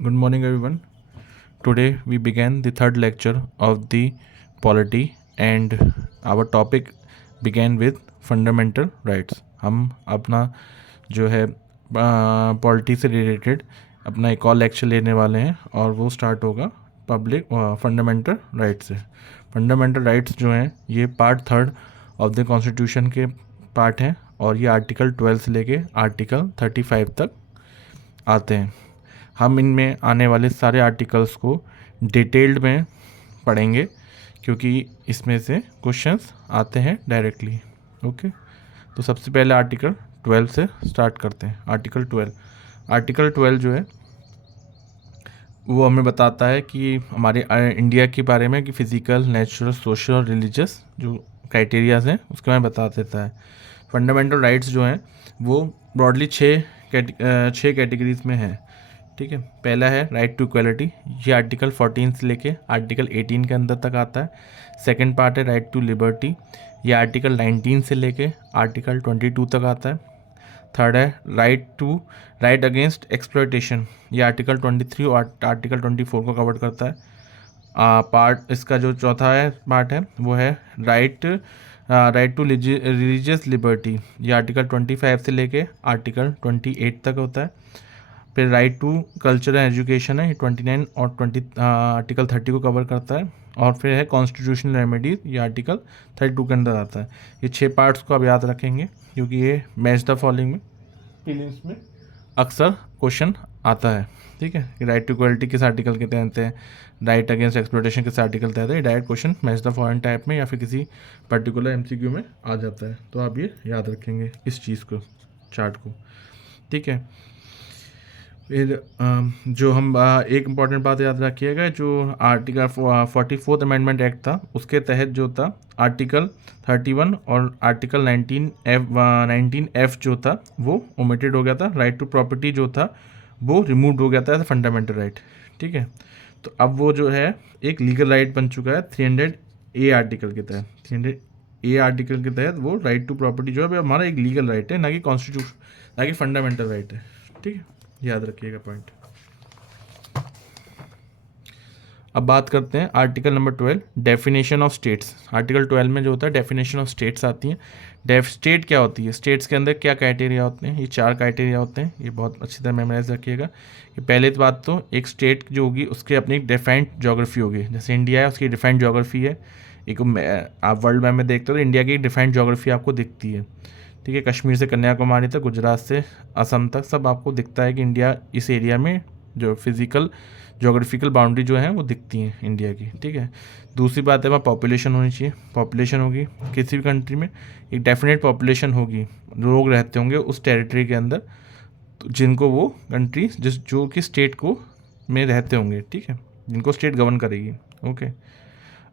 Good morning, everyone. Today we began the third lecture of the polity, and our topic began with fundamental rights. हम अपना जो है polity से related अपना एक और लेक्चर लेने वाले हैं और वो स्टार्ट होगा पब्लिक फंडामेंटल राइट्स से। फंडामेंटल राइट्स जो हैं ये part third of the constitution के पार्ट हैं और ये आर्टिकल 12 से लेके आर्टिकल 35 तक आते हैं। हम इनमें आने वाले सारे आर्टिकल्स को डिटेल्ड में पढ़ेंगे क्योंकि इसमें से क्वेश्चंस आते हैं डायरेक्टली। ओके, तो सबसे पहले आर्टिकल 12 से स्टार्ट करते हैं। आर्टिकल 12 जो है वो हमें बताता है कि हमारे इंडिया के बारे में कि फ़िज़िकल, नेचुरल, सोशल और रिलीजियस जो क्राइटेरियाज हैं उसके बारे में बता देता है। फंडामेंटल राइट्स जो हैं वो ब्रॉडली छः कैटेगरीज में हैं। ठीक है, पहला है राइट टू इक्वलिटी, ये आर्टिकल 14 से लेके आर्टिकल 18 के अंदर तक आता है। सेकंड पार्ट है राइट टू लिबर्टी, ये आर्टिकल 19 से लेके आर्टिकल 22 तक आता है। थर्ड है राइट अगेंस्ट एक्सप्लॉयटेशन, ये आर्टिकल 23 और आर्टिकल 24 को कवर करता है। इसका जो चौथा है पार्ट है वो है राइट टू रिलीजियस लिबर्टी, ये आर्टिकल 25 से लेके आर्टिकल 28 तक होता है। फिर right to culture and education है, ये 29 और आर्टिकल 30 को कवर करता है। और फिर है कॉन्स्टिट्यूशनल रेमेडीज, ये आर्टिकल 32 के अंदर आता है। ये 6 पार्ट्स को आप याद रखेंगे क्योंकि ये मैच द फॉलोइंग में प्रीलिम्स में अक्सर क्वेश्चन आता है। ठीक है, राइट टू इक्वलिटी किस आर्टिकल के तहत है, राइट अगेंस्ट एक्सप्लॉयटेशन किस आर्टिकल तहत है, direct question match the following type में या फिर किसी पर्टिकुलर एमसीक्यू में आ जाता है। तो आप ये याद रखेंगे इस चीज़ को, चार्ट को। ठीक है, फिर जो हम एक इम्पॉर्टेंट बात याद रखिएगा, जो आर्टिकल 44th अमेंडमेंट एक्ट था उसके तहत जो था आर्टिकल 31 और आर्टिकल 19F जो था वो ओमिटेड हो गया था। राइट टू प्रॉपर्टी जो था वो रिमूव हो गया था एज अ फंडामेंटल राइट। ठीक है, तो अब वो जो है एक लीगल राइट बन चुका है 300A आर्टिकल के तहत। 300A आर्टिकल के तहत वो राइट टू प्रॉपर्टी जो है हमारा एक लीगल राइट है, ना कि कॉन्स्टिट्यूशन, ना कि फंडामेंटल राइट है। ठीक है, याद रखिएगा पॉइंट। अब बात करते हैं article number 12, definition of states. Article 12 में जो होता है डेफिनेशन ऑफ स्टेट्स आती हैं। स्टेट क्या होती है, स्टेट्स के अंदर क्या क्राइटेरिया होते हैं, ये 4 क्राइटेरिया होते हैं। ये बहुत अच्छी तरह मेमोराइज रखिएगा कि पहले तो बात तो एक स्टेट जो होगी उसकी अपनी एक डिफाइंड जोग्राफी होगी। जैसे इंडिया है उसकी डिफाइंड जोग्राफी है। एक आप वर्ल्ड मैप में देखते हो तो इंडिया की डिफाइंड जोग्राफी आपको दिखती है। ठीक है, कश्मीर से कन्याकुमारी तक, गुजरात से असम तक सब आपको दिखता है कि इंडिया इस एरिया में जो फिज़िकल जोग्राफिकल बाउंड्री जो है वो दिखती हैं इंडिया की। ठीक है, दूसरी बात है वहाँ पॉपुलेशन होनी चाहिए। पॉपुलेशन होगी किसी भी कंट्री में एक डेफिनेट पॉपुलेशन होगी, लोग रहते होंगे उस टेरिटरी के अंदर तो जिनको वो कंट्री जो कि स्टेट को में रहते होंगे। ठीक है, जिनको स्टेट गवर्न करेगी। ओके,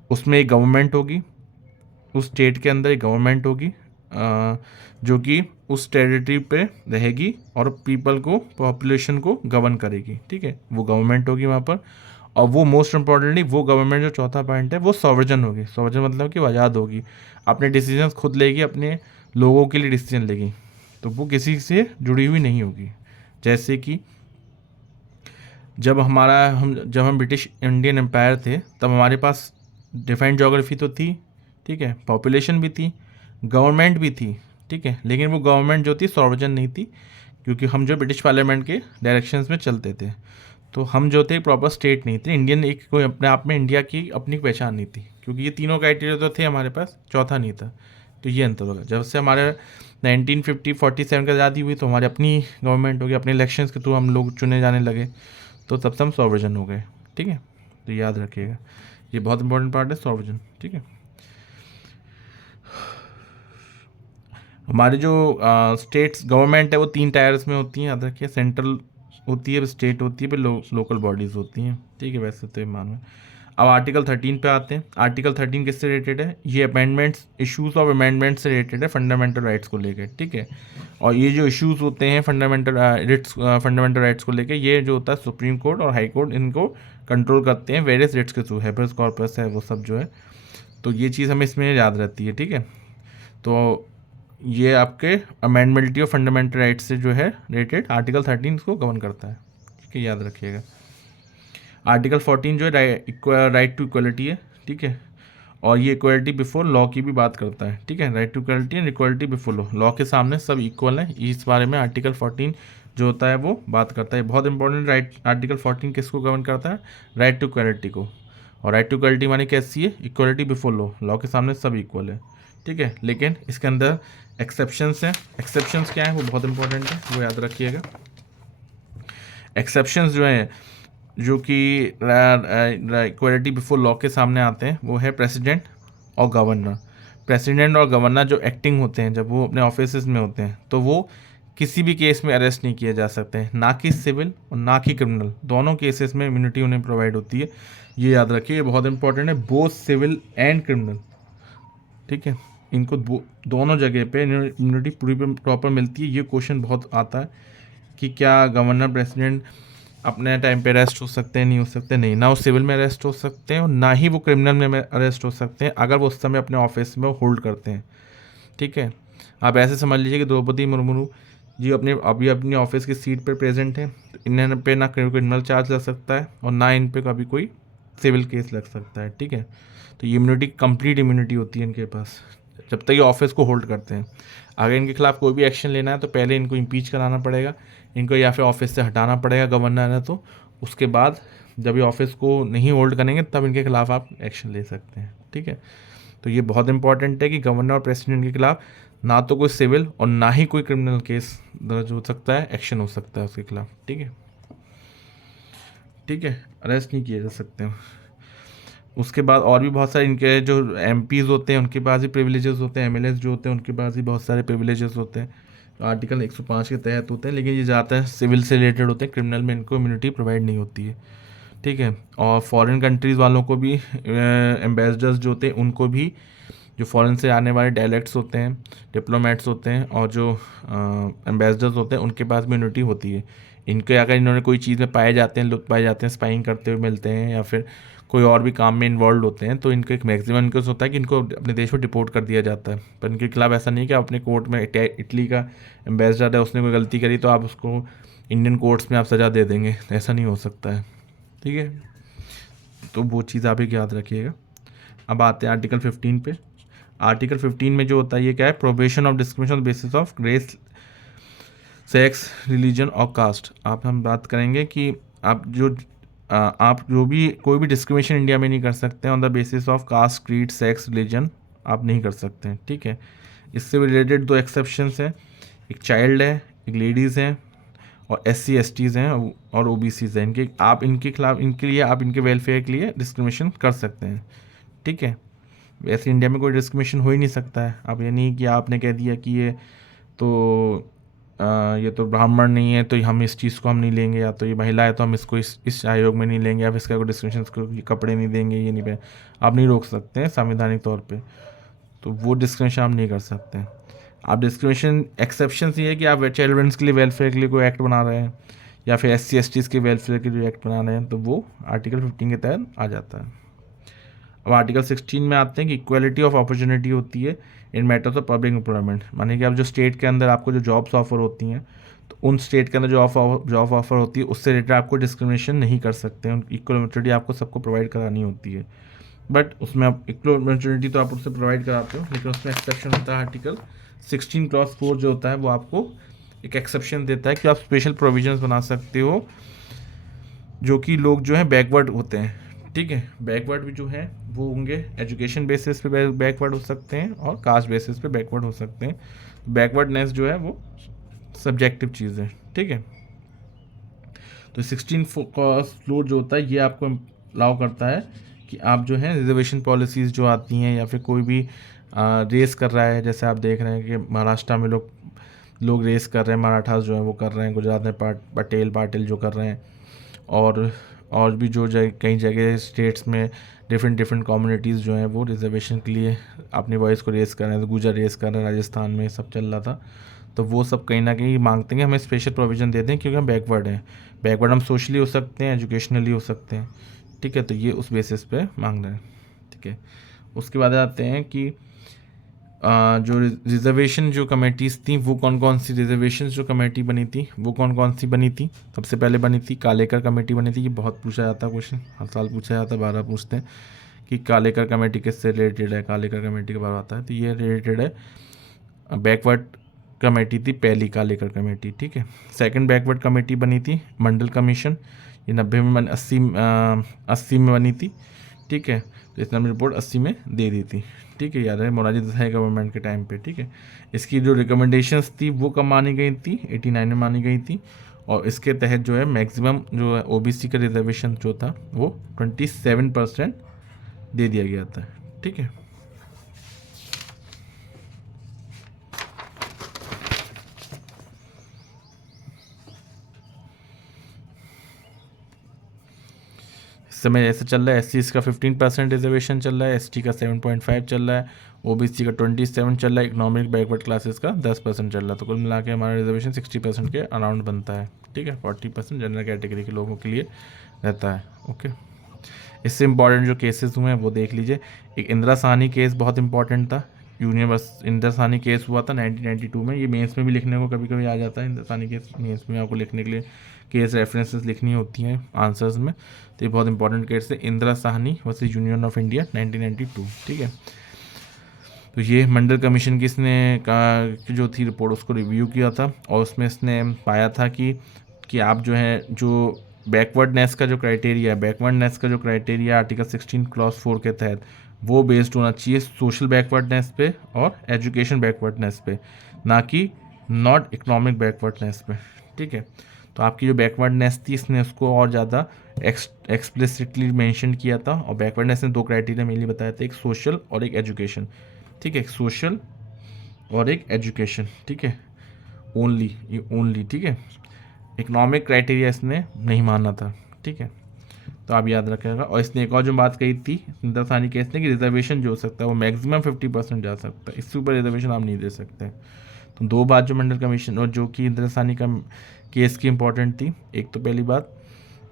उसमें एक गवर्नमेंट होगी, उस स्टेट के अंदर एक गवर्नमेंट होगी जो कि उस टेरिटरी पे रहेगी और पीपल को, पॉपुलेशन को गवर्न करेगी। ठीक है, वो गवर्नमेंट होगी वहाँ पर। और वो मोस्ट इम्पॉर्टेंटली वो गवर्नमेंट जो चौथा पॉइंट है वो सॉवरेन होगी। सॉवरेन मतलब कि वो आज़ाद होगी, अपने डिसीजंस खुद लेगी, अपने लोगों के लिए डिसीजन लेगी, तो वो किसी से जुड़ी हुई नहीं होगी। जैसे कि जब हम ब्रिटिश इंडियन एम्पायर थे तब हमारे पास डिफाइंड जोग्राफी तो थी। ठीक है, पॉपुलेशन भी थी, गवर्नमेंट भी थी। ठीक है, लेकिन वो गवर्नमेंट जो थी सॉवरेन नहीं थी क्योंकि हम जो ब्रिटिश पार्लियामेंट के डायरेक्शंस में चलते थे। तो हम जो थे प्रॉपर स्टेट नहीं थे, इंडियन एक कोई अपने आप में इंडिया की अपनी पहचान नहीं थी क्योंकि ये तीनों क्राइटेरिया तो थे हमारे पास, चौथा नहीं था। तो ये अंतर होगा। जब से हमारे 1947 की आज़ादी हुई तो हमारी अपनी गवर्नमेंट होगी, अपने इलेक्शंस के थ्रू हम लोग चुने जाने लगे, तो तब से हम सॉवरेन हो गए। ठीक है, तो याद रखिएगा ये बहुत इंपॉर्टेंट पार्ट है सॉवरेन। ठीक है, हमारी जो स्टेट्स गवर्नमेंट है वो 3 टायर्स में होती हैं, याद रखिए। सेंट्रल होती है, स्टेट होती है, फिर लोकल बॉडीज़ होती हैं। ठीक है, वैसे तो ये मानो है। अब आर्टिकल 13 पे आते हैं। आर्टिकल 13 किससे रिलेटेड है, ये अमेंडमेंट्स, इश्यूज़ ऑफ अमेंडमेंट से रिलेटेड है फंडामेंटल राइट्स को लेकर। ठीक है, और ये जो इश्यूज़ होते हैं फंडामेंटल राइट्स को लेकर, ये जो होता है सुप्रीम कोर्ट और हाई कोर्ट इनको कंट्रोल करते हैं वेरियस रिट्स के थ्रू, हैबेस कॉर्पस है वो सब जो है। तो ये चीज़ हमें इसमें याद रहती है। ठीक है, तो ये आपके अमेंडमेंटी ऑफ फंडामेंटल राइट्स से जो है रिलेटेड आर्टिकल 13 इसको गवर्न करता है। ठीक है, याद रखिएगा। आर्टिकल 14 जो है राइट टू इक्वलिटी है, ठीक है, और ये इक्वलिटी बिफोर लॉ की भी बात करता है, ठीक है, right to equality and equality before law, law के सामने सब इक्वल हैं, इस बारे में आर्टिकल 14 जो होता है वो बात करता है। बहुत इंपॉर्टेंट, आर्टिकल 14 किसको गवर्न करता है? राइट टू इक्वलिटी को। और राइट टू इक्वलिटी मानी कैसी है? इक्वलिटी बिफोर लॉ, लॉ के सामने सब इक्वल है, ठीक है। लेकिन इसके अंदर एक्सेप्शंस हैं। एक्सेप्शंस क्या है वो बहुत इंपॉर्टेंट है, वो याद रखिएगा। एक्सेप्शंस जो हैं जो कि इक्वलिटी बिफोर लॉ के सामने आते हैं वो है प्रेसिडेंट और गवर्नर। प्रेसिडेंट और गवर्नर जो एक्टिंग होते हैं, जब वो अपने ऑफिस में होते हैं, तो वो किसी भी केस में अरेस्ट नहीं किए जा सकते हैं, ना कि सिविल और ना कि क्रिमिनल, दोनों केसेस में इम्यूनिटी उन्हें प्रोवाइड होती है। ये याद रखिए, ये बहुत इंपॉर्टेंट है, बोथ सिविल एंड क्रिमिनल, ठीक है, इनको दोनों जगह पे इम्यूनिटी पूरी प्रॉपर मिलती है। ये क्वेश्चन बहुत आता है कि क्या गवर्नर प्रेसिडेंट अपने टाइम पे अरेस्ट हो सकते हैं? नहीं हो सकते, नहीं, ना वो सिविल में अरेस्ट हो सकते हैं और ना ही वो क्रिमिनल में अरेस्ट हो सकते हैं अगर वो उस समय अपने ऑफिस में होल्ड करते हैं, ठीक है। आप ऐसे समझ लीजिए कि द्रौपदी मुर्मू जी अभी अपनी ऑफिस की सीट पर प्रेजेंट है, तो इन पे ना क्रिमिनल चार्ज लग सकता है और ना इन पे कभी कोई सिविल केस लग सकता है, ठीक है। तो ये इम्यूनिटी, कंप्लीट इम्यूनिटी होती है इनके पास जब तक ये ऑफिस को होल्ड करते हैं। अगर इनके खिलाफ कोई भी एक्शन लेना है तो पहले इनको इम्पीच कराना पड़ेगा, इनको या फिर ऑफिस से हटाना पड़ेगा गवर्नर है तो, उसके बाद जब ये ऑफिस को नहीं होल्ड करेंगे तब इनके खिलाफ आप एक्शन ले सकते हैं, ठीक है। तो ये बहुत इंपॉर्टेंट है कि गवर्नर और प्रेसिडेंट के खिलाफ ना तो कोई सिविल और ना ही कोई क्रिमिनल केस दर्ज हो सकता है, एक्शन हो सकता है उसके खिलाफ, ठीक है, ठीक है, अरेस्ट नहीं किए जा सकते हैं। उसके बाद और भी बहुत सारे इनके जो एमपीज़ होते हैं उनके पास भी प्रिविलेजेस होते हैं, एमएलएस जो होते हैं उनके पास भी बहुत सारे प्रिविलेजेस होते हैं, आर्टिकल 105 के तहत होते हैं, लेकिन ये ज़्यादातर सिविल से रिलेटेड होते हैं, क्रिमिनल में इनको इम्यूनिटी प्रोवाइड नहीं होती है, ठीक है। और फॉरेन कंट्रीज़ वालों को भी, एम्बेसडर्स जो होते हैं उनको भी, जो फॉरेन से आने वाले डायलेक्ट्स होते हैं, डिप्लोमेट्स होते हैं और जो एम्बेसडर्स होते हैं उनके पास भी इम्यूनिटी होती है। इनके अगर इन्होंने कोई चीज़ में पाए जाते हैं, लुक पाए जाते हैं, स्पाइंग करते हुए मिलते हैं या फिर कोई और भी काम में इन्वॉल्व होते हैं, तो इनका एक मैक्सिमम इनका होता है कि इनको अपने देश में डिपोर्ट कर दिया जाता है। पर इनके खिलाफ ऐसा नहीं कि आप अपने कोर्ट में, इटली का एम्बेसडर है, उसने कोई गलती करी तो आप उसको इंडियन कोर्ट्स में आप सज़ा दे देंगे, ऐसा नहीं हो सकता है, ठीक है। तो वो चीज़ आप एक याद रखिएगा। अब आते हैं आर्टिकल 15 पे। आर्टिकल 15 में जो होता है ये क्या है? Prohibition of discrimination on basis of race, sex, religion और कास्ट। हम बात करेंगे कि आप जो भी कोई भी डिस्क्रिमिनेशन इंडिया में नहीं कर सकते on the basis of caste, creed, sex, religion, आप नहीं कर सकते हैं, ठीक है। इससे रिलेटेड दो एक्सेप्शंस हैं, एक चाइल्ड है, एक लेडीज़ हैं और SC STs हैं और OBCs हैं। इनके खिलाफ, इनके लिए आप इनके वेलफेयर के लिए डिस्क्रिमिनेशन कर सकते हैं, ठीक है। वैसे इंडिया में कोई डिस्क्रिमिनेशन हो ही नहीं सकता है। अब ये नहीं कि आपने कह दिया कि ये तो ब्राह्मण नहीं है तो हम इस चीज़ को हम नहीं लेंगे, या तो ये महिला है तो हम इसको इस आयोग में नहीं लेंगे, या फिर इसका कोई डिस्क्रिमिनेशन, इसको ये कपड़े नहीं देंगे, ये नहीं पहन, आप नहीं रोक सकते हैं संवैधानिक तौर पे। तो वो डिस्क्रिमिनेशन आप नहीं कर सकते हैं। आप डिस्क्रिमिनेशन एक्सेप्शन ये है कि आप चिल्ड्रंस के लिए वेलफेयर के लिए कोई एक्ट बना रहे हैं या फिर SC STs के वेलफेयर के लिए एक्ट बना रहे हैं, तो वो आर्टिकल 15 के तहत आ जाता है। अब आर्टिकल 16 में आते हैं कि इक्वलिटी ऑफ अपॉर्चुनिटी होती है इन मैटर्स ऑफ पब्लिक एम्प्लॉयमेंट। माने कि अब जो स्टेट के अंदर आपको जो जॉब्स ऑफर होती हैं, तो उन स्टेट के अंदर जो जॉब ऑफर होती है उससे रिलेटेड आपको डिस्क्रिमिनेशन नहीं कर सकते हैं, इक्वल अपॉर्चुनिटी आपको सबको प्रोवाइड करानी होती है। बट उसमें आप इक्वल अपॉर्चुनिटी तो आप उससे प्रोवाइड कराते हो, लेकिन उसमें एक्सेप्शन होता है। आर्टिकल 16 क्लॉज 4 जो होता है वो आपको एक एक्सेप्शन देता है कि आप स्पेशल प्रोविजंस बना सकते हो जो कि लोग जो हैं बैकवर्ड होते हैं, ठीक है। बैकवर्ड भी जो है वो होंगे एजुकेशन बेसिस पे बैकवर्ड हो सकते हैं और कास्ट बेसिस पे बैकवर्ड हो सकते हैं। बैकवर्डनेस जो है वो सब्जेक्टिव चीज़ है, ठीक है। तो 16 फ्लोर जो होता है ये आपको अलाउ करता है कि आप जो है रिजर्वेशन पॉलिसीज़ जो आती हैं या फिर कोई भी रेस कर रहा है, जैसे आप देख रहे हैं कि महाराष्ट्र में लोग रेस कर रहे हैं, मराठास जो है वो कर रहे हैं, गुजरात में पाटिल जो कर रहे हैं, और भी जो कई जगह स्टेट्स में डिफरेंट कम्युनिटीज़ जो हैं वो रिजर्वेशन के लिए अपनी वॉइस को रेस कर रहे हैं। तो गुजर रेस कर रहे हैं, राजस्थान में सब चल रहा था। तो वो सब कहीं ना कहीं मांगते हैं हमें स्पेशल प्रोविज़न दे दें क्योंकि हम बैकवर्ड हैं। बैकवर्ड हम सोशली हो सकते हैं, एजुकेशनली हो सकते हैं, ठीक है। तो ये उस बेसिस पे मांग रहे हैं, ठीक है। उसके बाद आते हैं कि जो रिजर्वेशन जो कमेटीज़ थी वो कौन कौन सी रिजर्वेशन जो कमेटी बनी थी वो कौन कौन सी बनी थी। सबसे पहले बनी थी कालेकर कमेटी बनी थी। ये बहुत पूछा जाता है क्वेश्चन, हर साल पूछा जाता है, 12 पूछते हैं कि कालेकर कमेटी किससे रिलेटेड है। कालेकर कमेटी का बार आता है तो ये रिलेटेड है बैकवर्ड कमेटी थी पहली कालेकर कमेटी, ठीक है। सेकंड बैकवर्ड कमेटी बनी थी मंडल कमीशन, ये 90 में 80 में बनी थी, ठीक है। तो इसने अपनी रिपोर्ट 80 में दे दी थी, ठीक है, याद है मोरारजी देसाई गवर्नमेंट के टाइम पे, ठीक है। इसकी जो रिकमेंडेशंस थी वो कब मानी गई थी, 89 में मानी गई थी। और इसके तहत जो है मैक्सिमम जो है ओबीसी का रिजर्वेशन जो था वो 27% दे दिया गया था, ठीक है। इस समय ऐसा चल रहा है, एस का 15% रिजर्वेशन चल रहा है, एस का 7.5 चल रहा है, ओबीसी का 27 चल रहा है, इकोनॉमिक बैकवर्ड क्लासेस का 10% चल रहा है। तो कुल मिला के हमारा रिजर्वेशन 60% के अराउंड बनता है, ठीक है। 40% जनरल कैटेगरी के लोगों के लिए रहता है, ओके। इससे इंपॉर्टेंट जो केसेस हुए हैं वो देख लीजिए। एक इंदिरा साहनी केस बहुत इंपॉर्टेंट था, यूनिवर्स इंदिरा साहनी केस हुआ था 1992 में। ये मेंस में भी लिखने को कभी कभी आ जाता है, इंदिरा साहनी केस मेंस में आपको लिखने के लिए केस रेफरेंसेस लिखनी होती हैं आंसर्स में। तो ये बहुत इंपॉर्टेंट केस है, Indira Sahni versus union of India 1992, ठीक है। तो ये मंडल कमीशन की इसने का जो थी रिपोर्ट उसको रिव्यू किया था और उसमें इसने पाया था कि आप जो है जो बैकवर्डनेस का जो क्राइटेरिया है, बैकवर्डनेस का जो क्राइटेरिया आर्टिकल 16 क्लॉज 4 के तहत वो बेस्ड होना चाहिए सोशल बैकवर्डनेस पे और एजुकेशन बैकवर्डनेस पे, ना कि नॉट इकोनॉमिक बैकवर्डनेस पे, ठीक है। तो आपकी जो बैकवर्डनेस थी इसने उसको और ज़्यादा एक्सप्लिसिटली मेंशन किया था। और बैकवर्डनेस ने दो क्राइटेरिया मेनली बताया था, एक सोशल और एक एजुकेशन, ठीक है। एक सोशल और एक एजुकेशन, ठीक है, ओनली, ये ओनली, ठीक है। इकोनॉमिक क्राइटेरिया इसने नहीं माना था, ठीक है। तो आप याद रखिएगा। और इसने एक और जो बात कही थी इंदिरा साहनी केस ने कि रिजर्वेशन जो हो सकता है वो मैक्सिमम 50% जा सकता है, इससे ऊपर रिजर्वेशन आप नहीं दे सकते। तो दो बात जो मंडल कमीशन और जो कि इंदिरा साहनी का केस की इंपॉर्टेंट थी, एक तो पहली बात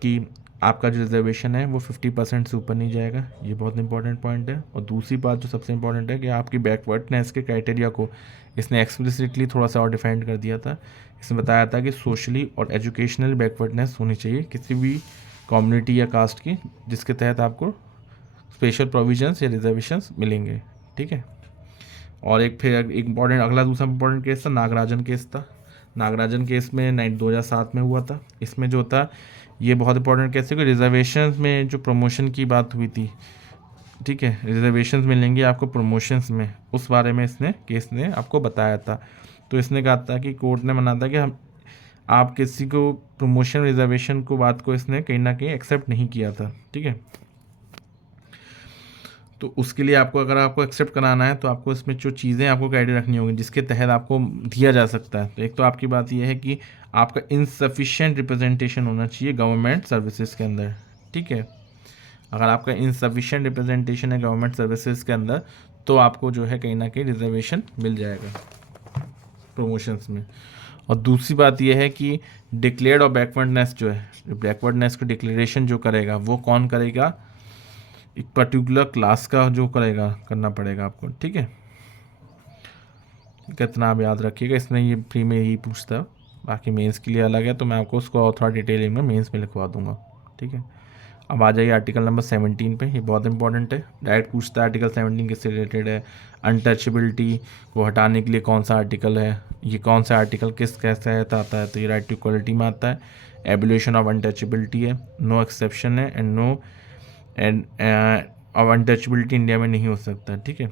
कि आपका जो रिजर्वेशन है वो 50% से ऊपर नहीं जाएगा, ये बहुत इंपॉर्टेंट पॉइंट है। और दूसरी बात जो सबसे इंपॉर्टेंट है कि आपकी बैकवर्डनेस के क्राइटेरिया को इसने एक्सप्लिसिटली थोड़ा सा और डिफाइंड कर दिया था। इसने बताया था कि सोशली और एजुकेशनल बैकवर्डनेस होनी चाहिए किसी भी कम्युनिटी या कास्ट की, जिसके तहत आपको स्पेशल प्रोविजंस या रिजर्वेशंस मिलेंगे, ठीक है। और एक फिर एक इम्पॉर्टेंट अगला दूसरा इंपॉर्टेंट केस था नागराजन केस था। नागराजन केस में 2007 में हुआ था। इसमें जो था ये बहुत इंपॉर्टेंट केस है कि रिजर्वेशन में जो प्रमोशन की बात हुई थी, ठीक है, रिजर्वेशंस मिलेंगे आपको प्रमोशंस में, उस बारे में इसने केस ने आपको बताया था। तो इसने कहा था कि कोर्ट ने मना था कि हम आप किसी को प्रमोशन रिजर्वेशन को बात को इसने कहीं ना कहीं एक्सेप्ट नहीं किया था, ठीक है। तो उसके लिए आपको अगर आपको एक्सेप्ट कराना है तो आपको इसमें जो चीज़ें आपको क्राइटेरिया रखनी होंगी जिसके तहत आपको दिया जा सकता है। तो एक तो आपकी बात यह है कि आपका इनसफिशिएंट रिप्रेजेंटेशन होना चाहिए गवर्नमेंट सर्विसेज के अंदर, ठीक है। अगर आपका इनसफिशिएंट रिप्रेजेंटेशन है गवर्नमेंट सर्विसेज के अंदर तो आपको जो है कहीं ना कहीं रिजर्वेशन मिल जाएगा प्रमोशंस में। और दूसरी बात यह है कि डिक्लेयर्ड और बैकवर्डनेस जो है, बैकवर्डनेस का डिक्लेरेशन जो करेगा वो कौन करेगा, एक पर्टिकुलर क्लास का जो करेगा करना पड़ेगा आपको, ठीक है। कितना आप याद रखिएगा, इसमें ये प्री में यही पूछता है, बाकी मेंस के लिए अलग है तो मैं आपको उसको और थोड़ा डिटेलिंग में मेंस में लिखवा दूंगा, ठीक है। अब आ जाइए आर्टिकल नंबर 17 पे, ये बहुत इंपॉर्टेंट है, डायरेक्ट पूछता है आर्टिकल 17 किससे रिलेटेड है, अनटचेबिलिटी को हटाने के लिए कौन सा आर्टिकल है, ये कौन सा आर्टिकल किस कैसे आता है। तो ये राइट टू इक्वलिटी में आता है, एबोलिशन ऑफ अनटचेबिलिटी है, नो एक्सेप्शन है एंड नो एंड अब अनटचेबिलिटी इंडिया में नहीं हो सकता, ठीक है।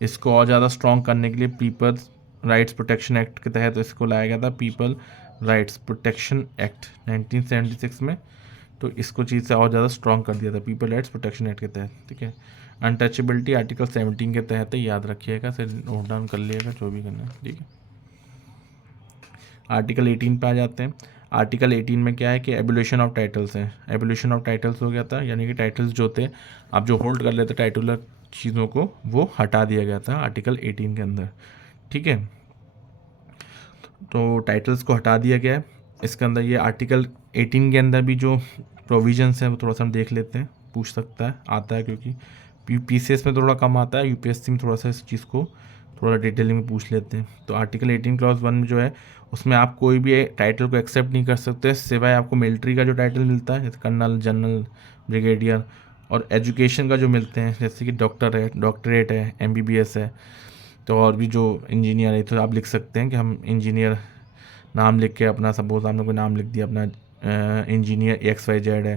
इसको और ज़्यादा स्ट्रॉन्ग करने के लिए पीपल्स राइट्स प्रोटेक्शन एक्ट के तहत इसको लाया गया था, पीपल राइट्स प्रोटेक्शन एक्ट 1976 में। तो इसको चीज़ से और ज़्यादा स्ट्रॉन्ग कर दिया था पीपल राइट्स प्रोटेक्शन एक्ट के तहत, ठीक है। अनटचेबिलिटी आर्टिकल 17 के तहत है, याद रखिएगा, फिर नोट डाउन कर लिएगा जो भी करना है, ठीक है। आर्टिकल 18 पे आ जाते हैं। आर्टिकल 18 में क्या है कि एबोलिशन ऑफ टाइटल्स है, एबोलिशन ऑफ टाइटल्स हो गया था, यानी कि टाइटल्स जो थे आप जो होल्ड कर लेते टाइटुलर चीज़ों को वो हटा दिया गया था आर्टिकल 18 के अंदर, ठीक है। तो टाइटल्स को हटा दिया गया है इसके अंदर। ये आर्टिकल 18 के अंदर भी जो प्रोविजंस हैं वो थोड़ा सा हम देख लेते हैं, पूछ सकता है आता है, क्योंकि पीसीएस में थोड़ा कम आता है, यूपीएससी में थोड़ा सा इस चीज़ को थोड़ा डिटेलिंग में पूछ लेते हैं। तो आर्टिकल 18 क्लॉज 1 में जो है उसमें आप कोई भी टाइटल को एक्सेप्ट नहीं कर सकते सिवाय आपको मिलिट्री का जो टाइटल मिलता है, जैसे कर्नल, जनरल, ब्रिगेडियर, और एजुकेशन का जो मिलते हैं जैसे कि डॉक्टरेट है, MBBS है। तो और भी जो इंजीनियर है, तो आप लिख सकते हैं कि हम इंजीनियर नाम लिख के अपना, सपोज आपने कोई नाम लिख दिया अपना, इंजीनियर XYZ है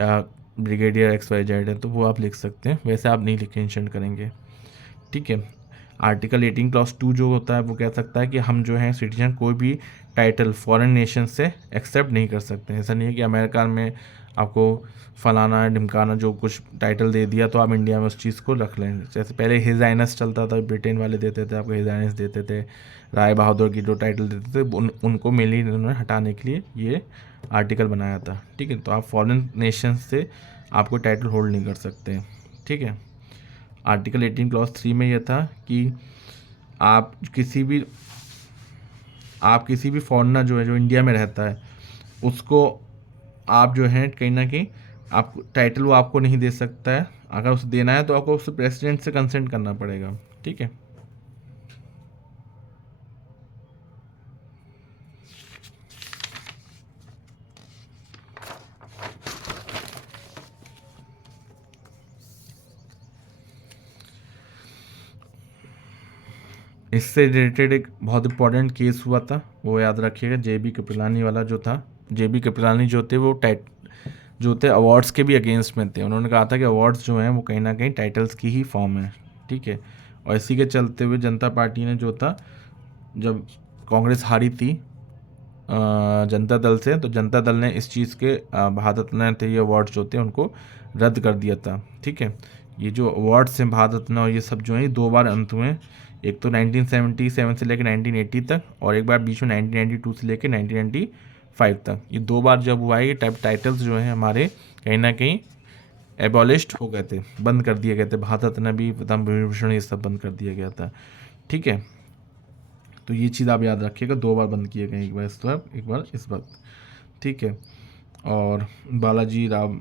या ब्रिगेडियर XYZ है, तो वो आप लिख सकते हैं। वैसे आप नहीं लिख मेंशन करेंगे, ठीक है। आर्टिकल 18 क्लॉज 2 जो होता है वो कह सकता है कि हम जो है सिटीजन कोई भी टाइटल फॉरेन नेशन से एक्सेप्ट नहीं कर सकते। ऐसा नहीं है कि अमेरिका में आपको फलाना ढिमकाना जो कुछ टाइटल दे दिया तो आप इंडिया में उस चीज़ को रख लें। जैसे पहले हिज आइनस चलता था, ब्रिटेन वाले देते थे आपको, हिज आइनस देते थे, राय बहादुर की जो टाइटल देते थे उनको मेनली इन्होंने हटाने के लिए ये आर्टिकल बनाया था, ठीक है। तो आप फॉरेन नेशन से आपको टाइटल होल्ड नहीं कर सकते, ठीक है। आर्टिकल 18 क्लॉज 3 में यह था कि आप किसी भी फॉरेनर जो है जो इंडिया में रहता है उसको आप जो है कहीं ना कहीं आप टाइटल वो आपको नहीं दे सकता है। अगर उसे देना है तो आपको उसे प्रेसिडेंट से कंसेंट करना पड़ेगा, ठीक है। इससे रिलेटेड एक बहुत इंपॉर्टेंट केस हुआ था, वो याद रखिएगा, JB कृपलानी वाला जो था। JB कृपलानी जो थे वो जो थे अवार्ड्स के भी अगेंस्ट में थे। उन्होंने कहा था कि अवार्ड्स जो हैं वो कहीं ना कहीं टाइटल्स की ही फॉर्म है, ठीक है। और इसी के चलते हुए जनता पार्टी ने जो था, जब कांग्रेस हारी थी जनता दल से, तो जनता दल ने इस चीज़ के भारत रत्न थे ये अवार्ड्स जो थे उनको रद्द कर दिया था, ठीक है। ये जो अवार्ड्स हैं भारत रत्न और ये सब जो है 2 बार अंत हुए। एक तो 1977 से लेकर 1980 तक, और एक बार बीच में 1992 से लेकर 1995 तक। ये 2 बार जब हुआ है, ये टाइटल्स जो हैं हमारे कहीं ना कहीं एबॉलिश्ड हो गए थे, बंद कर दिए गए थे। भारत रत्न भी, पद्म विभूषण, ये सब बंद कर दिया गया था, ठीक है। तो ये चीज़ आप याद रखिएगा, 2 बार बंद किए गए, एक बार इस वक्त, एक बार इस वक्त, ठीक है। और बालाजी राव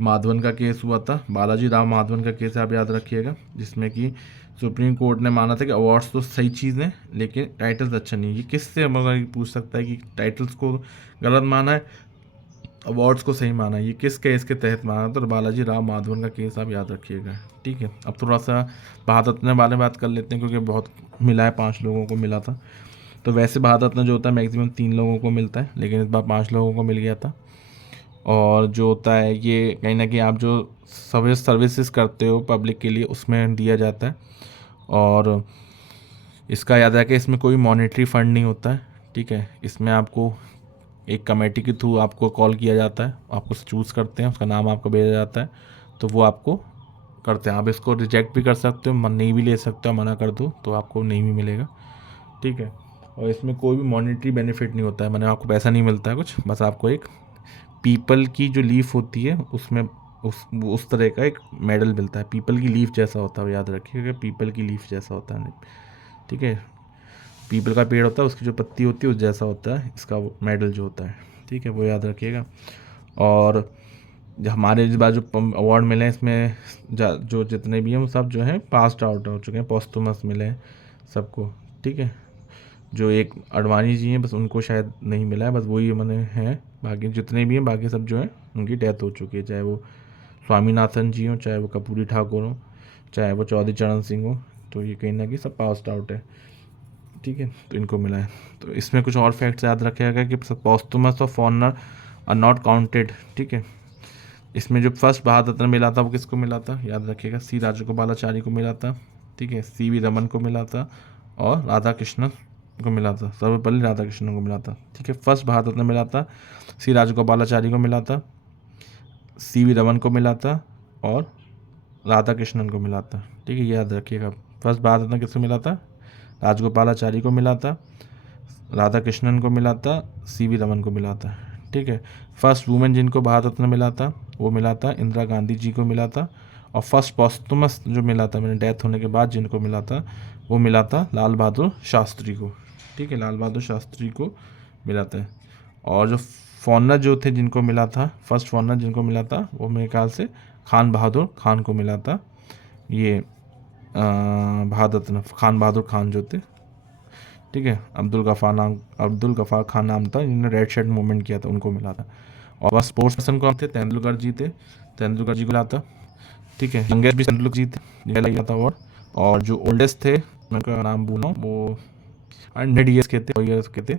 माधवन का केस हुआ था। बालाजी राव माधवन का केस आप याद रखिएगा, जिसमें कि सुप्रीम कोर्ट ने माना था कि अवार्ड्स तो सही चीज़ हैं लेकिन टाइटल्स अच्छा नहीं है। ये किससे मगर पूछ सकता है कि टाइटल्स को गलत माना है, अवार्ड्स को सही माना है, ये किस केस के तहत माना? तो बालाजी राव माधवन का केस आप याद रखिएगा, ठीक है। अब थोड़ा सा भारत रत्न बारे में बात कर लेते हैं, क्योंकि बहुत मिला है, 5 लोगों को मिला था। तो वैसे भारत रत्न जो होता है मैक्सिमम 3 लोगों को मिलता है, लेकिन इस बार 5 लोगों को मिल गया था। और जो होता है ये कहीं ना कहीं आप जो सर्विसेज करते हो पब्लिक के लिए उसमें दिया जाता है। और इसका याद रखें, इसमें कोई मॉनेटरी फ़ंड नहीं होता है, ठीक है। इसमें आपको एक कमेटी के थ्रू आपको कॉल किया जाता है, आपको चूज़ करते हैं, उसका नाम आपको भेजा जाता है, तो वो आपको करते हैं। आप इसको रिजेक्ट भी कर सकते हो, मन नहीं भी ले सकते हो, मना कर दो तो आपको नहीं भी मिलेगा, ठीक है। और इसमें कोई भी मॉनेटरी बेनिफिट नहीं होता है, मैंने आपको पैसा नहीं मिलता है कुछ, बस आपको एक पीपल की जो लीफ होती है उसमें उस तरह का एक मेडल मिलता है। पीपल की लीफ जैसा होता है, याद रखिएगा, पीपल की लीफ जैसा होता है, ठीक है। पीपल का पेड़ होता है, उसकी जो पत्ती होती है उस जैसा होता है इसका मेडल जो होता है, ठीक है, वो याद रखिएगा। और जो हमारे इस बार जो अवार्ड मिले हैं इसमें जो जितने भी हैं वो सब जो हैं पास्ड आउट हो चुके हैं, पोस्टुमस मिले हैं सबको, ठीक है। जो एक अडवाणी जी हैं बस उनको शायद नहीं मिला है, बस वही मैंने हैं, बाकी जितने भी हैं बाकी सब जो हैं उनकी डेथ हो चुकी है, चाहे वो स्वामीनाथन जी हों, चाहे वो कपूरी ठाकुर हों, चाहे वो चौधरी चरण सिंह हो। तो ये कहीं ना कहीं सब पास्ड आउट है, ठीक है, तो इनको मिला है। तो इसमें कुछ और फैक्ट्स याद रखिएगा कि पोस्टुमस और फॉरनर आर नॉट काउंटेड, ठीक है। इसमें जो फर्स्ट भारत रत्न मिला था वो किसको मिला था, याद रखिएगा, C राजगोपालाचारी को मिला था, ठीक है, CV रमन को मिला था, और राधा कृष्णन को मिला था, सर्वपल्ली राधाकृष्णन को मिला था, ठीक है। फर्स्ट भारत रत्न मिला था, C राजगोपालाचारी को मिला था, CV रमन को मिला था, और राधा कृष्णन को मिला था, ठीक है, ये याद रखिएगा। फर्स्ट भारत रत्न किसको मिला था, राजगोपालाचारी को मिला था, राधा कृष्णन को मिला था, CV रमन को मिला था, ठीक है। फर्स्ट वुमेन जिनको भारत रत्न मिला था वो मिला था इंदिरा गांधी जी को मिला था। और फर्स्ट पॉस्टुमस जो मिला था मैंने डेथ होने के बाद जिनको मिला था वो मिला था लाल बहादुर शास्त्री को, ठीक है, लाल बहादुर शास्त्री को मिला था। और जो फॉरनर जो थे जिनको मिला था, फर्स्ट फॉरनर जिनको मिला था वो मेरे ख्याल से खान बहादुर खान को मिला था। ये भारत रत्न खान बहादुर खान जो थे, ठीक है, अब्दुल गफ़ार खान नाम था, जिन्होंने रेड शर्ट मूवमेंट किया था, उनको मिला था। और वह स्पोर्ट्स पर्सन कौन थे? तेंदुलकर जी थे, तेंदुलकर जी को मिला था, ठीक है। यंगेस्ट भी तेंदुलकर जी थे, जिन्हें लगा था अवार्ड। और जो ओल्डेस्ट थे, मैं उनका नाम भूला हूँ, वो 100 ईयर्स के थे, 100 ईयर्स के थे,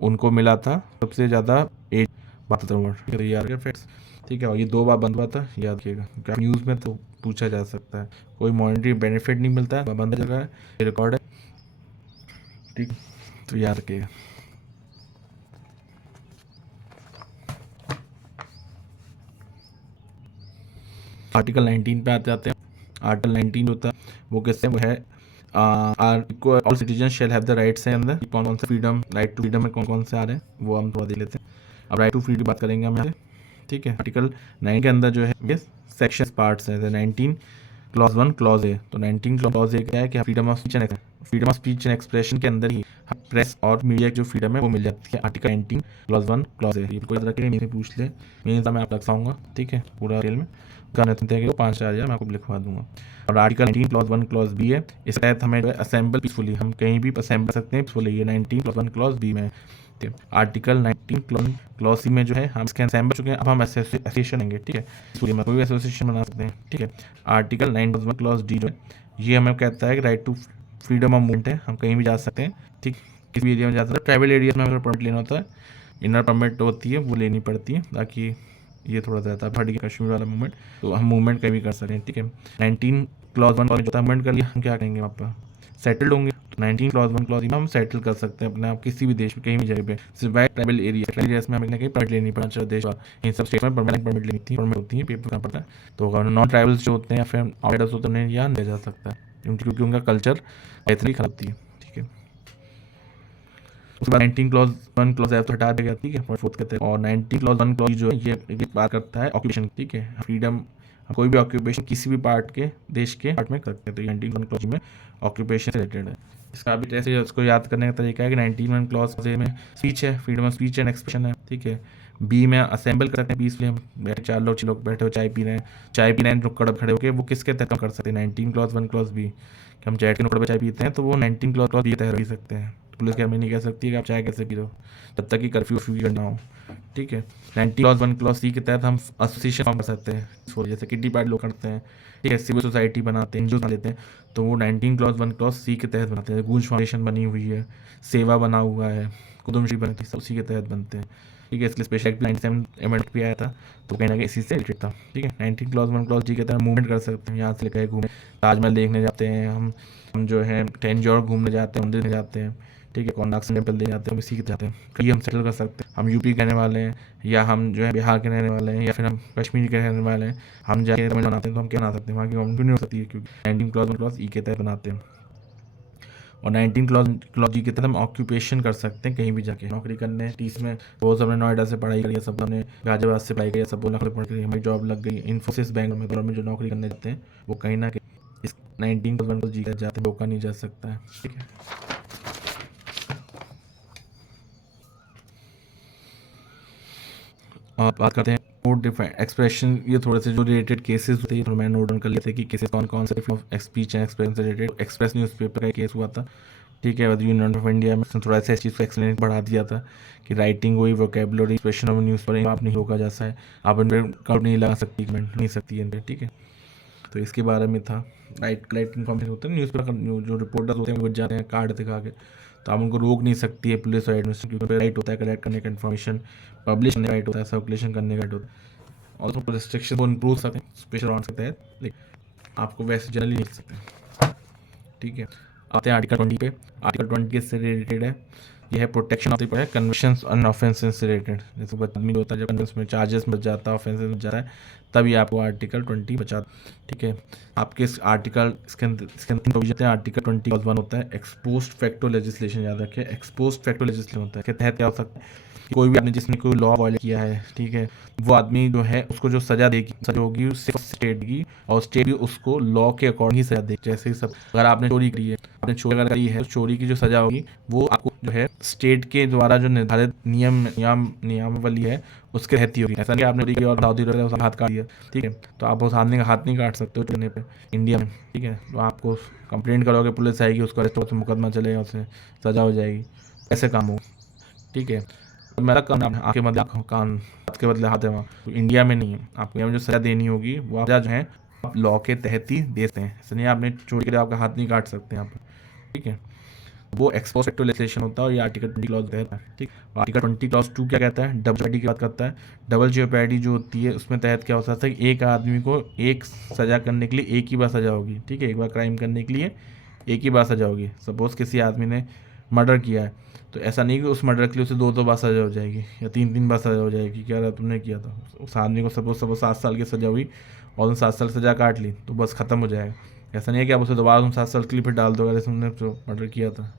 उनको मिला था सबसे ज़्यादा एज 72 अवार्ड। याद रखिए फैक्ट्स, ठीक है। और ये 2 बार बंद हुआ था, याद रखिएगा, न्यूज़ में तो पूछा जा सकता है। कोई मॉनिटरी बेनिफिट नहीं मिलता है, बंद जगह है, ये रिकॉर्ड है, ठीक, तो याद रखिएगा। आर्टिकल 19 पे आते जाते हैं। आर्टिकल 19 होता है वो किससे, वो है all citizen shall have the rights है अंदर। कौन कौन से फ्रीडम, राइट टू फ्रीडम में कौन कौन से आ रहे हैं वो हम थोड़ा देख लेते हैं। अब राइट टू फ्रीडम की बात करेंगे हम यहाँ से, ठीक है। आर्टिकल 9 के अंदर जो है ये सेक्शन पार्ट्स हैं। 19 क्लॉज 1 क्लॉज ए, तो 19 क्लॉज ए क्या है कि freedom of speech and expression के अंदर ही प्रेस और मीडिया की जो फ्रीडम है वो मिल जाती है। आर्टिकल 19 क्लॉज 1 क्लॉज ए, कोई तरह के नहीं पूछ ले, मैं आप रखाऊंगा, ठीक है, पूरा डिटेल में करने तो 5,000 मैं आपको लिखवा दूंगा। और आर्टिकल 19 क्लॉज 1 क्लॉज बी है, इस तहत हमें असेंबल पीसफुली, हम कहीं भी असेंबल सकते हैं पीसफुली, ये 19 क्लॉज 1 क्लॉज बी में। आर्टिकल 19 क्लॉज सी में जो है हम इसके असेंबल चुके हैं, अब हम एसोसिएशन लेंगे, ठीक है, पीसफुली में कोई भी एसोसिएशन बना सकते हैं, ठीक है। आर्टिकल 9 क्लॉज 1 क्लॉज डी जो है ये हमें कहता है कि right to freedom of movement है, हम कहीं भी जा सकते हैं, ठीक, किसी भी एरिया में जा सकते हैं। ट्राइबल एरिया में अगर परमिट लेना होता है, इनर परमिट होती है, वो लेनी पड़ती है, ताकि ये थोड़ा सा रहता है हट गया कश्मीर वाला मूवमेंट, तो हम मूवमेंट कहीं भी कर सकते हैं, ठीक है। 19 क्लॉज 1 जो मूवमेंट कर लिया, हम क्या करेंगे, वहाँ पर सेटल्ड होंगे। तो 19 क्लॉज 1 क्लॉज में हम सेटल कर सकते हैं अपने आप किसी भी देश में, कहीं भी जगह पे, सिवाय ट्राइबल एरियाज में हमें कहीं परमिट लेनी पड़ा देश और इन सब स्टेट में परमानेंट परमिट लेनी थी, परमिट होती है, पेपर करना पड़ता है। तो अगर नॉन ट्राइबल्स जो होते हैं या फिर आउटसाइडर्स होते हैं यहाँ ले जा सकता है, क्योंकि उनका कल्चर इतनी खराब थी, ठीक है। उसके बाद 19 क्लॉज 1 क्लॉज है तो हटा देगा, ठीक है, फोर्थ कहते हैं। और 19 क्लॉज 1 क्लॉज जो है ये बात करता है ऑक्यूपेशन, ठीक है, फ्रीडम, कोई भी ऑक्यूपेशन किसी भी पार्ट के देश के पार्ट में करते हैं, तो 19 1 क्लॉज में ऑक्यूपेशन रिलेटेड है। इसका भी जैसे उसको याद करने का तरीका है कि 19 1 क्लॉज में स्पीच है, freedom of speech and expression है, ठीक है। बी में असेंबल करते हैं पीसफुली, हम बैठे 4 लोग 6 लोग बैठे हो चाय पी रहे हैं नुक्कड़ पर खड़े होकर, वो किसके तहत कर सकते हैं, 19 क्लॉज 1 क्लॉज बी, कि हम चाय के नुक्कड़ पर चाय पीते हैं तो वो 19 क्लॉज बी के तहत पी सकते हैं। पुलिस क्या हमें नहीं कह सकती है कि आप चाय कैसे पी रहे हो, तब तक कि कर्फ्यू करना हो, ठीक है। 19 क्लॉज 1 क्लॉज सी के तहत हम एसोसिएशन फॉर्म कर सकते हैं, जैसे किटी पार्टी लोग करते हैं, ठीक है, सिविल सोसाइटी बनाते हैं, एनजीओ बना लेते हैं, तो वो 19 क्लॉज 1 क्लॉज सी के तहत बनाते हैं। गूंज फाउंडेशन बनी हुई है, सेवा बना हुआ है, कुदुमश्री बनी थी, सब उसी के तहत बनते हैं, ठीक है। इसलिए स्पेशल एक्ट 97 अमेंडमेंट भी आया था, तो कहीं ना कहीं इसी से रिलेटेड था, ठीक है। 19 क्लॉज 1 क्लॉज जी के तहत मूवमेंट कर सकते हैं, यहाँ से लेकर घूमे, ताजमहल देखने जाते हैं, हम जो है टेंजौर घूमने जाते हैं, मंदिर जाते हैं, ठीक है, कोणार्क टेम्पल दे जाते हैं, हम इसी के जाते हैं। कहीं हम सेटल कर सकते हैं, हम यूपी के रहने वाले हैं, या हम जो है बिहार के रहने वाले हैं, या फिर हम कश्मीर के रहने वाले हैं, हम जाके तमिल बनाते हैं, तो हम क्या बना सकते हैं, वहाँ की गवर्नमेंट नहीं हो सकती है, क्योंकि 19 क्लॉज 1 क्लॉज ई के तहत बनाते हैं। और 19 क्लॉज ई के तहत हम ऑक्यूपेशन कर सकते हैं, कहीं भी जाके नौकरी करने, टीस में वो सबने नोएडा से पढ़ाई करी है, सब ने गाजियाबाद से पढ़ाई करी, सब बोला पढ़ कर हमें जॉब लग गई, इन्फोसिस बैंक में गवर्नमेंट जो नौकरी करने जाते हैं वो कहीं ना कहीं इस 19 क्लॉज 1 क्लॉज जी का जाते हैं, रोका नहीं जा सकता है, ठीक है। और बात करते हैं मोड डिफाइंड एक्सप्रेशन, ये थोड़े से जो रिलेटेड केसेस होते हैं, मैं नोट डाउन कर लेते हैं कि केसेस कौन कौन से स्पीच एंड एक्सप्रेशन से रिलेटेड। एक्सप्रेस न्यूज़पेपर का केस हुआ था, ठीक है, यूनियन ऑफ इंडिया में थोड़ा सा इस चीज़ को एक्सप्लेन बढ़ा दिया था कि राइटिंग वही वोकेबुलरी एक्सप्रेशन ऑफ न्यूज़ पर आप नहीं होगा जैसा है, आप इन पर काउंट नहीं लगा सकती, कमेंट नहीं सकती इन पर, ठीक है। तो इसके बारे में था राइट इन्फॉर्मेशन होता है न्यूज़पेपर, जो रिपोर्टर्स होते हैं वो जाते हैं कार्ड दिखा के, तो आप उनको रोक नहीं सकती है पुलिस और एडमिनिस्ट्रेशन, क्योंकि राइट होता है कलेक्ट करने का इन्फॉर्मेशन, पब्लिश करने का राइट होता है, सर्कुलेशन करने का राइट होता है। और तो रिस्ट्रिक्शन को इम्प्रूव सकते हैं स्पेशल राउंड के तहत, लेकिन आपको वैसे जनरली मिल सकते हैं, ठीक है। आते हैं आर्टिकल 20 पे। आर्टिकल 20 से रिलेटेड है, यह है protection of the convictions and offences से रिलेटेड। जैसे आदमी होता है जब कन्विक्स में चार्जेस बच जाता है, ऑफेंसेस बच जाता है, तब ये आपको आर्टिकल 20 बचा, ठीक है। आपके इस आर्टिकल इसके अंदर प्रोविजन है। आर्टिकल 20 1 होता है एक्सपोस्ट फैक्टो लेजिस्लेशन, याद रखिए, एक्सपोस्ट फैक्टो लेजिस्लेशन होता है, इसके तहत क्या हो सकता है कोई भी आदमी जिसने कोई लॉ वायलेट किया है, ठीक है, वो आदमी जो है उसको जो सजा देगी, सजा होगी उससे स्टेट की, और स्टेट भी उसको लॉ के अकॉर्डिंग ही सजा देगी। जैसे ही सब, अगर आपने चोरी करी है, आपने चोरी अगर करी है तो चोरी की जो सजा होगी वो आपको जो है स्टेट के द्वारा जो निर्धारित नियमावली है उसके तहत ही होगी। ऐसा नहीं आपने चोरी की और दाऊदी ने उसका हाथ काट दिया, ठीक है, तो आप उस आदमी का हाथ नहीं काट सकते हो चोरी पे इंडिया में, ठीक है। तो आपको कंप्लेंट करोगे, पुलिस आएगी, उसको अरेस्ट होकर मुकदमा चलेगा, उसे सजा हो जाएगी, ऐसे काम हो, ठीक है। तो मेरा काम आपके बदले कान, हाथ के बदले हाथ है वहाँ, तो इंडिया में नहीं है। आपको यहाँ जो सजा देनी होगी वो आप जो है आप लॉ के तहत ही देते हैं। ऐसा नहीं आपने चोरी करे आपका हाथ नहीं काट सकते यहाँ पर, ठीक है। वो एक्सपोज एक्टिव लेजिस्लेशन होता है और ये आर्टिकल 20 क्लॉज कहता है, ठीक। आर्टिकल 20 क्लॉज 2 क्या कहता है? डबल जेओपार्डी की बात करता है। डबल जेओपार्डी जो होती है उसमें तहत क्या होता है कि एक आदमी को एक सज़ा करने के लिए एक ही बार सज़ा होगी, ठीक है। एक बार क्राइम करने के लिए एक ही बार सज़ा होगी। सपोज़ किसी आदमी ने मर्डर किया है, तो ऐसा नहीं कि उस मर्डर के लिए उसे 2 बार सज़ा हो जाएगी या 3 बार सज़ा हो जाएगी। क्या रहा तुमने किया था, उस आदमी को सपोज 7 साल की सज़ा हुई और उन 7 साल सज़ा काट ली तो बस ख़त्म हो जाएगा। ऐसा नहीं है कि आप उसे दोबारा तुम 7 साल के लिए फिर डाल दो, अगर तुमने जो मर्डर किया था,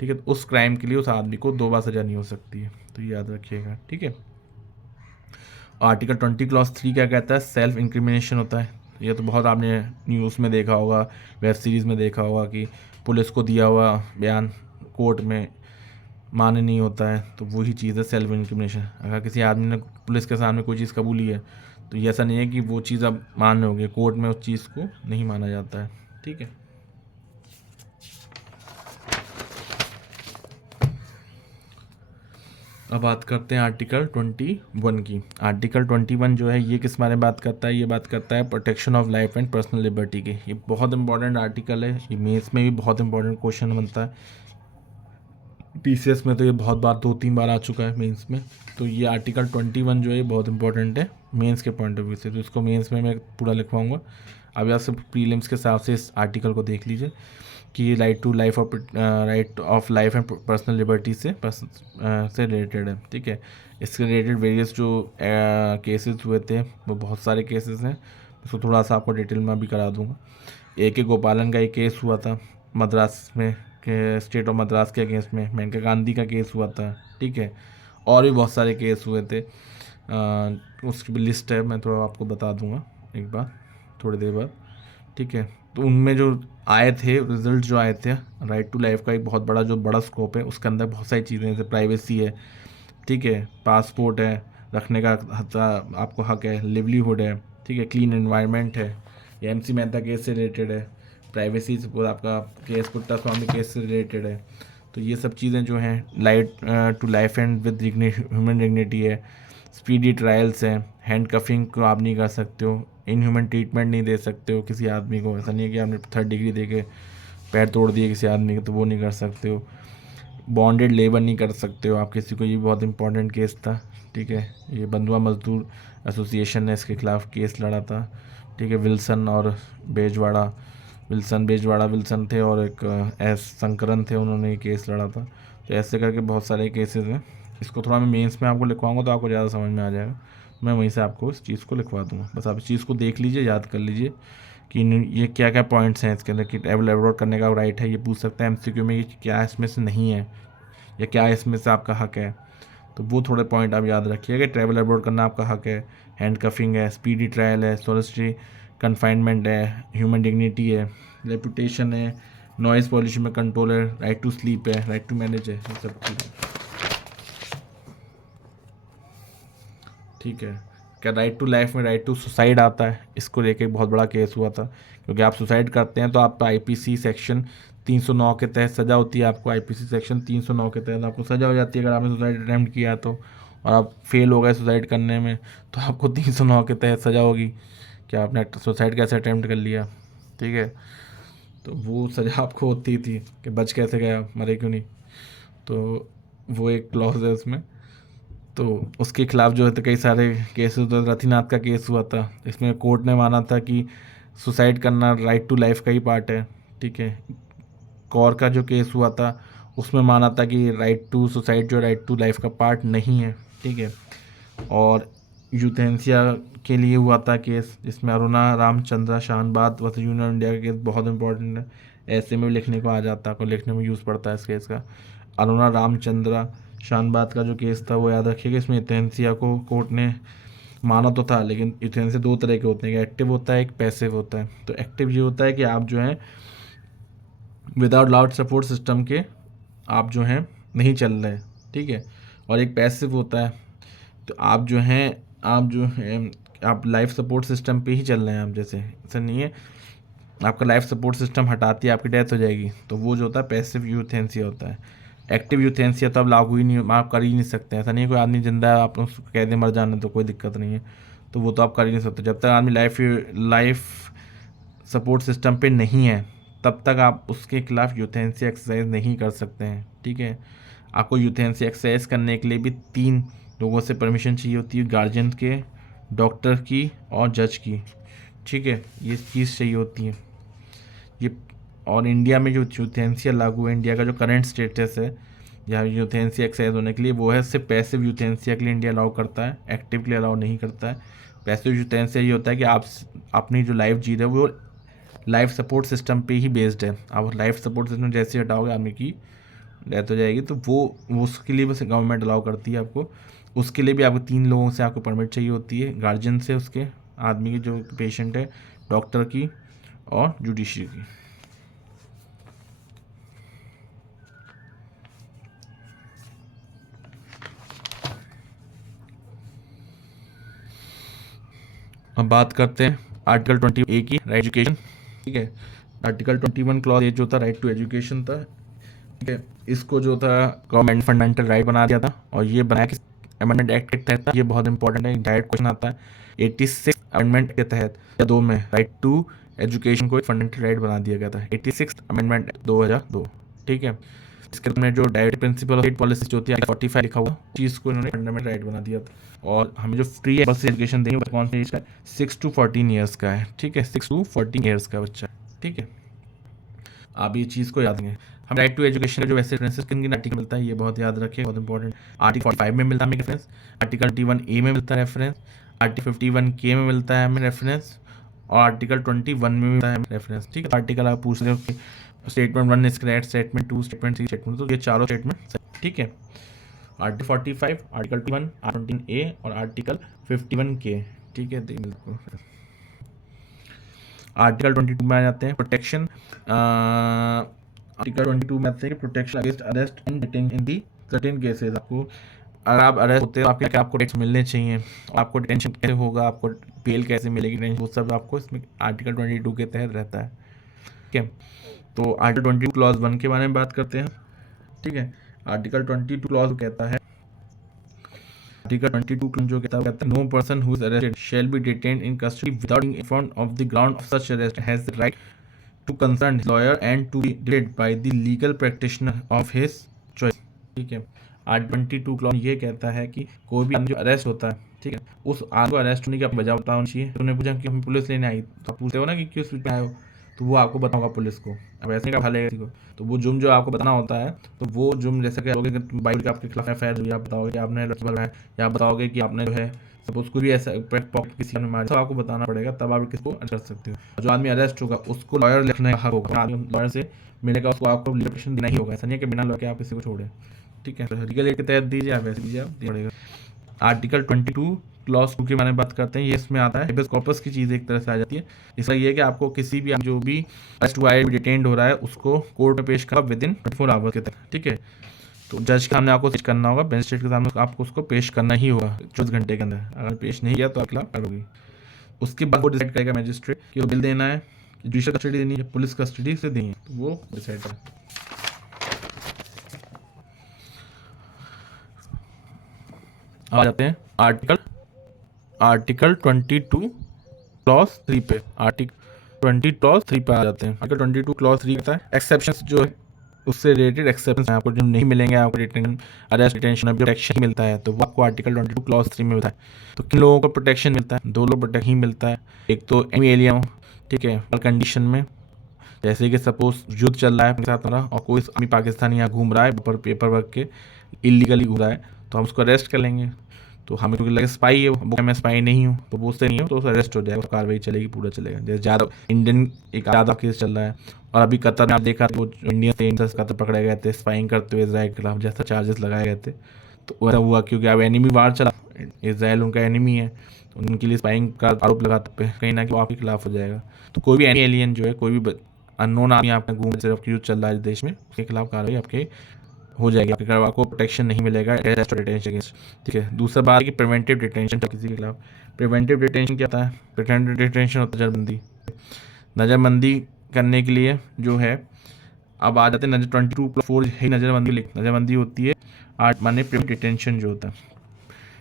ठीक है। तो उस क्राइम के लिए उस आदमी को 2 बार सज़ा नहीं हो सकती है, तो ये याद रखिएगा, ठीक है। आर्टिकल 20 क्लॉज 3 क्या कहता है? सेल्फ इंक्रिमिनेशन होता है। ये तो बहुत आपने न्यूज़ में देखा होगा, वेब सीरीज़ में देखा होगा कि पुलिस को दिया हुआ बयान कोर्ट में मान्य नहीं होता है, तो वही चीज़ है सेल्फ इंक्रिमिनेशन। अगर किसी आदमी ने पुलिस के सामने कोई चीज़ कबूली है तो ये ऐसा नहीं है कि वो चीज़ अब मान्य होगी, कोर्ट में उस चीज़ को नहीं माना जाता है, ठीक है। अब बात करते हैं आर्टिकल 21 की। आर्टिकल 21 जो है ये किस बारे में बात करता है? ये बात करता है protection of life and personal liberty की। ये बहुत इंपॉर्टेंट आर्टिकल है, ये मेंस में भी बहुत इंपॉर्टेंट क्वेश्चन बनता है। पीसीएस में तो ये बहुत बार 2-3 बार आ चुका है मेंस में। तो ये आर्टिकल 21 जो है बहुत इंपॉर्टेंट है मेंस के पॉइंट ऑफ व्यू से, तो इसको मेंस में मैं पूरा लिखवाऊँगा। अब आप सब प्रीलिम्स के हिसाब से इस आर्टिकल को देख लीजिए कि right of life and personal liberty से रिलेटेड है, ठीक है। इसके रिलेटेड वेरियस जो केसेस हुए थे वो बहुत सारे केसेस हैं, इसको थोड़ा सा आपको डिटेल में भी करा दूंगा। AK गोपालन का एक केस हुआ था मद्रास में, के स्टेट ऑफ मद्रास के अगेंस्ट में। मेनका गांधी का केस हुआ था, ठीक है। और भी बहुत सारे केस हुए थे, उसकी भी लिस्ट है, मैं थोड़ा आपको बता दूंगा एक बार थोड़ी देर बाद, ठीक है। तो उनमें जो आए थे रिजल्ट जो आए थे, राइट टू लाइफ का एक बहुत बड़ा स्कोप है, उसके अंदर बहुत सारी चीज़ें जैसे प्राइवेसी है, ठीक है, पासपोर्ट है, रखने का आपको हक है, लिवलीहुड है, ठीक है, क्लीन एनवायरनमेंट है, ये MC मेहता केस से रिलेटेड है, प्राइवेसी से पूरा आपका केस पुट्टा स्वामी केस से रिलेटेड है। तो ये सब चीज़ें जो हैं right to life and with human dignity है, स्पीडी ट्रायल्स हैं, हैंड कफिंग को आप नहीं कर सकते हो, इनह्यूमन ट्रीटमेंट नहीं दे सकते हो किसी आदमी को। ऐसा नहीं है कि आपने 3rd डिग्री दे के पैर तोड़ दिए किसी आदमी के, तो वो नहीं कर सकते हो। बॉन्डेड लेबर नहीं कर सकते हो आप किसी को, ये बहुत इंपॉर्टेंट केस था, ठीक है। ये बंधुआ मजदूर एसोसिएशन ने इसके खिलाफ केस लड़ा था, ठीक है। विल्सन विल्सन थे और एक S शंकरन थे, उन्होंने ये केस लड़ा था। तो ऐसे करके बहुत सारे केसेस हैं। इसको थोड़ा मैं मेंस में आपको लिखवाऊंगा तो आपको ज़्यादा समझ में आ जाएगा, मैं वहीं से आपको इस चीज़ को लिखवा दूंगा। बस आप इस चीज़ को देख लीजिए, याद कर लीजिए कि ये क्या क्या पॉइंट्स हैं इसके अंदर, कि ट्रैवल अब्रॉड करने का राइट है, ये पूछ सकता है MCQ में कि क्या इसमें से नहीं है या क्या इसमें से आपका हक है। तो वो थोड़े पॉइंट आप याद रखिएगा। ट्रैवल अब्रॉड करना आपका हक है, हैंड कफिंग है, स्पीडी ट्रायल है, सोलिसिटरी कन्फाइनमेंट है, ह्यूमन डिग्निटी है, रेपुटेशन है, नॉइज़ पॉल्यूशन में कंट्रोल है, राइट टू स्लीप है, राइट टू मैनेज है, ये सब चीज़ें, ठीक है। क्या राइट टू लाइफ में राइट टू सुसाइड आता है? इसको लेके एक बहुत बड़ा केस हुआ था, क्योंकि आप सुसाइड करते हैं तो आप IPC सेक्शन 309 के तहत सज़ा होती है। आपको IPC सेक्शन 309 के तहत आपको सज़ा हो जाती है अगर आपने सुसाइड अटैम्प्ट किया तो, और आप फेल हो गए सुसाइड करने में तो आपको 309 के तहत सज़ा होगी कि आपने सुसाइड कैसे अटैम्प्ट कर लिया, ठीक है। तो वो सज़ा आपको होती थी कि बच कैसे गया, मरे क्यों नहीं। तो वो एक क्लॉज है उसमें। तो उसके खिलाफ जो है तो कई सारे केसेस, तो रथिनाथ का केस हुआ था, इसमें कोर्ट ने माना था कि सुसाइड करना राइट टू लाइफ का ही पार्ट है, ठीक है। कौर का जो केस हुआ था उसमें माना था कि राइट टू सुसाइड जो राइट टू लाइफ का पार्ट नहीं है, ठीक है। और यूथेंसिया के लिए हुआ था केस, जिसमें Aruna Ramachandra Shanbaug versus union India का केस बहुत इंपॉर्टेंट है, ऐसे में भी लिखने को आ जाता है, को लिखने में यूज़ पड़ता है इस केस का। अरुणा रामचंद्रा शानबाद का जो केस था वो याद रखिएगा। इसमें यूथेनेसिया को कोर्ट ने माना तो था, लेकिन यूथेनेसिया दो तरह के होते हैं, एक एक्टिव होता है, एक पैसिव होता है। तो एक्टिव ये होता है कि आप जो हैं विदाउट लाउड सपोर्ट सिस्टम के आप जो हैं नहीं चल रहे, ठीक है। और एक पैसिव होता है, तो आप जो हैं आप लाइफ सपोर्ट सिस्टम पे ही चल रहे हैं। आप जैसे ऐसा नहीं है आपका लाइफ सपोर्ट सिस्टम हटाती है आपकी डेथ हो जाएगी, तो वो जो होता है पैसिव यूथेनेसिया होता है। एक्टिव यूथेनेसिया तो अब लागू ही नहीं, आप कर ही नहीं सकते। ऐसा नहीं है कोई आदमी जिंदा है आप उसको कह दें मर जाने तो कोई दिक्कत नहीं है, तो वो तो आप कर ही नहीं सकते। जब तक आदमी लाइफ सपोर्ट सिस्टम पे नहीं है तब तक आप उसके खिलाफ यूथेनेसिया एक्सरसाइज नहीं कर सकते हैं, ठीक है। आपको यूथेनेसिया एक्सरसाइज करने के लिए भी 3 लोगों से परमिशन चाहिए होती है, गार्जियन के, डॉक्टर की और जज की, ठीक है। ये चीज़ चाहिए होती है ये। और इंडिया में जो यूथेनेसिया लागू है, इंडिया का जो करंट स्टेटस है या यूथेनेसिया एक्सरसाइज होने के लिए, वो है सिर्फ पैसिव यूथेनेसिया के लिए इंडिया अलाउ करता है, एक्टिव के लिए अलाउ नहीं करता है। पैसिव यूथेनेसिया ये होता है कि आप अपनी जो लाइफ जी रहे हो वो लाइफ सपोर्ट सिस्टम पे ही बेस्ड है। आप लाइफ सपोर्ट सिस्टम जैसे हटाओगे आदमी की डेथ हो जाएगी, तो वो उसके लिए बस गवर्नमेंट अलाउ करती है आपको। उसके लिए भी आपको 3 लोगों से आपको परमिट चाहिए होती है, गार्जियन से, उसके आदमी की जो पेशेंट है, डॉक्टर की और जुडिशरी की। अब बात करते हैं आर्टिकल 20A की, राइट एजुकेशन, ठीक है। आर्टिकल 21 क्लॉज ए जो था राइट टू एजुकेशन था, ठीक है। इसको जो था गवर्नमेंट फंडामेंटल राइट बना दिया था, और ये बनाया कि अमेंडमेंट एक्ट के तहत था। ये बहुत इंपॉर्टेंट है, डायरेक्ट क्वेश्चन आता है। 86 अमेंडमेंट के तहत या 2 में राइट टू एजुकेशन को एक फंडामेंटल राइट बना दिया गया था, 86 अमेंडमेंट 2002, ठीक है। इसके में जो direct principle of state policy जो होती है 45 लिखा हुआ चीज़ को इन्होंने फंडामेंटल राइट बना दिया था। और हमें जो फ्री एजुकेशन देंगे वो कौन सी एज का है, 6 to 14 ईयर्स का है, ठीक है। 6 to 14 ईयर्स का बच्चा, ठीक है। आप ये चीज़ को याद रखेंगे। हम राइट टू एजुकेशन का जो वैसे रेफरेंस किन आर्टिकल मिलता है ये बहुत याद रखें, बहुत इंपॉर्टेंट। आर्टिकल 45 में मिलता है हमें रेफरेंस, आर्टिकल 21A में मिलता है रेफरेंस, आर्टिकल 51K में मिलता है हमें रेफरेंस, और आर्टिकल 21 में मिलता है हमें रेफरेंस, ठीक है। आर्टिकल आप पूछ रहे हो कि statement 1 is correct, statement 2, statement 3, statement, तो ये चारों स्टेटमेंट, ठीक है। आर्टिकल 45, आर्टिकल 21, आर्टिकल 21A और आर्टिकल 51K, ठीक है। आर्टिकल 22 में आ जाते हैं प्रोटेक्शन। आर्टिकल 22 में आते हैं कि protection against arrest and detention in the certain cases. आपको अगर आप अरेस्ट होते हो आपको टेक्स मिलने चाहिए, आपको डिटेंशन कैसे होगा, आपको बेल कैसे मिलेगी, वो सब आपको इसमें आर्टिकल 22 के तहत रहता है, ठीक है। तो आर्टिकल 22 क्लॉज 1 के बारे में बात करते हैं, ठीक है। आर्टिकल 22 क्लॉज कहता है, आर्टिकल 22 जो कहता है no person who is arrested shall be detained in custody without being informed of the ground of such arrest has the right to concern lawyer and to be detained by the legal practitioner of his choice, ठीक है। Article 22 clause ये कहता है कि कोई भी जो arrest होता है, ठीक है, उस आदमी को अरेस्ट होने की आप वजह बताना चाहिए। तुमने पूछा कि हम पुलिस लेने आई, तो आप पूछते हो ना कि क्यों स्पीड पे आए हो, तो वो आपको बताऊंगा पुलिस को। अब ऐसे का भले किसी को, तो वो जुर्म जो आपको बताना होता है, तो वो जुर्म जैसे कि बाइक आपके खिलाफ एफआईआर हुई, आप बताओगे कि आपने लड़की बनाया, या आप बताओगे कि आपने जो है सपोज कोई भी ऐसा पॉकेट किसी ने मारा, सब आपको बताना पड़ेगा, तब आप किसको अरेस्ट कर सकते हो। जो आदमी अरेस्ट होगा उसको लॉयर लिखने का हक होगा, लॉयर से मिलेगा, उसको आपको लिमिटेशन देना ही होगा। ऐसा नहीं है कि बिना लॉयर के आप किसी को छोड़े, ठीक है। लीगल एड के तहत दीजिए, आप वैसे दीजिए, आप पड़ेगा। आर्टिकल 22 क्लॉज 2 के बारे में बात करते हैं। ये इसमें आता है हेबियस कॉर्पस की चीज़ एक तरह से आ जाती है। इसका ये है कि आपको किसी भी जो भी अरेस्ट हुआ है, डिटेन्ड हो रहा है, उसको कोर्ट में पेश करना विद इन 24 आवर्स के तक, ठीक है। तो जज के सामने आपको पेश करना होगा, मजिस्ट्रेट के सामने आपको उसको पेश करना ही होगा 24 घंटे के अंदर। अगर पेश नहीं किया तो आपके खिलाफ होगी। उसके बाद वो डिसाइड करेगा मजिस्ट्रेट कि वो बिल देना है, जुडिशियल कस्टडी देनी है, पुलिस कस्टडी से देनी है, तो वो डिसाइड करेगा। आ जाते हैं आर्टिकल 22 क्लॉज 3 पे। आर्टिकल 20 क्लॉज 3 पे आ जाते हैं। आर्टिकल 22 क्लॉज 3 कहता है एक्सेप्शंस जो है उससे रिलेटेड एक्सेप्शंस आपको जो नहीं मिलेंगे, आपको डिटेंशन, अरेस्ट, डिटेंशन प्रोटेक्शन मिलता है, तो वो आपको आर्टिकल 22 क्लॉज 3 में मिलता है। तो किन लोगों को प्रोटेक्शन मिलता है? 2 लोग प्रोटेक्शन ही मिलता है। एक तो एलियन, ठीक है, हर कंडीशन में, जैसे कि सपोज युद्ध चल रहा है अपने साथ हमारा, और कोई आदमी पाकिस्तानी यहाँ घूम रहा है पेपर वर्क के इलीगली घूम रहा है, तो हम उसको अरेस्ट कर लेंगे। तो हमें क्योंकि लगे स्पाई है वो, मैं स्पाई नहीं हूँ, तो वो उससे नहीं हो तो अरेस्ट हो जाएगा, कार्रवाई चलेगी, पूरा चलेगा। जैसे ज़्यादा इंडियन एक ज़्यादा केस चल रहा है, और अभी कतर में आप देखा वो इंडियन थे, कतर पकड़े गए थे स्पाइंग करते हुए इसराइल के खिलाफ, जैसा चार्जेस लगाए गए थे। तो वैसा हुआ क्योंकि अब एनिमी वार चला, इसराइल उनका एनिमी है, तो उनके लिए स्पाइंग का आरोप लगाते पे कहीं ना कहीं वो आपके खिलाफ हो जाएगा। तो कोई भी एलियन जो है, कोई भी अननोन आदमी आपका घूम सिर्फ यूज चल रहा है देश में, उसके खिलाफ कार्रवाई आपके हो जाएगी, आपके खिलाफ आपको प्रोटेक्शन नहीं मिलेगा अरेस्ट और डिटेंशन अगेंस्ट। ठीक है, दूसरा बात है कि प्रिवेंटिव डिटेंशन किसी के खिलाफ। प्रिवेंटिव डिटेंशन क्या होता है? प्रिवेंटिव डिटेंशन होता है नज़रबंदी। नज़रबंदी करने के लिए जो है, अब आ जाते हैं नजर 22+4 है नज़रबंदी। नज़रबंदी होती है 8 माने प्रिवेंटिव डिटेंशन जो होता है।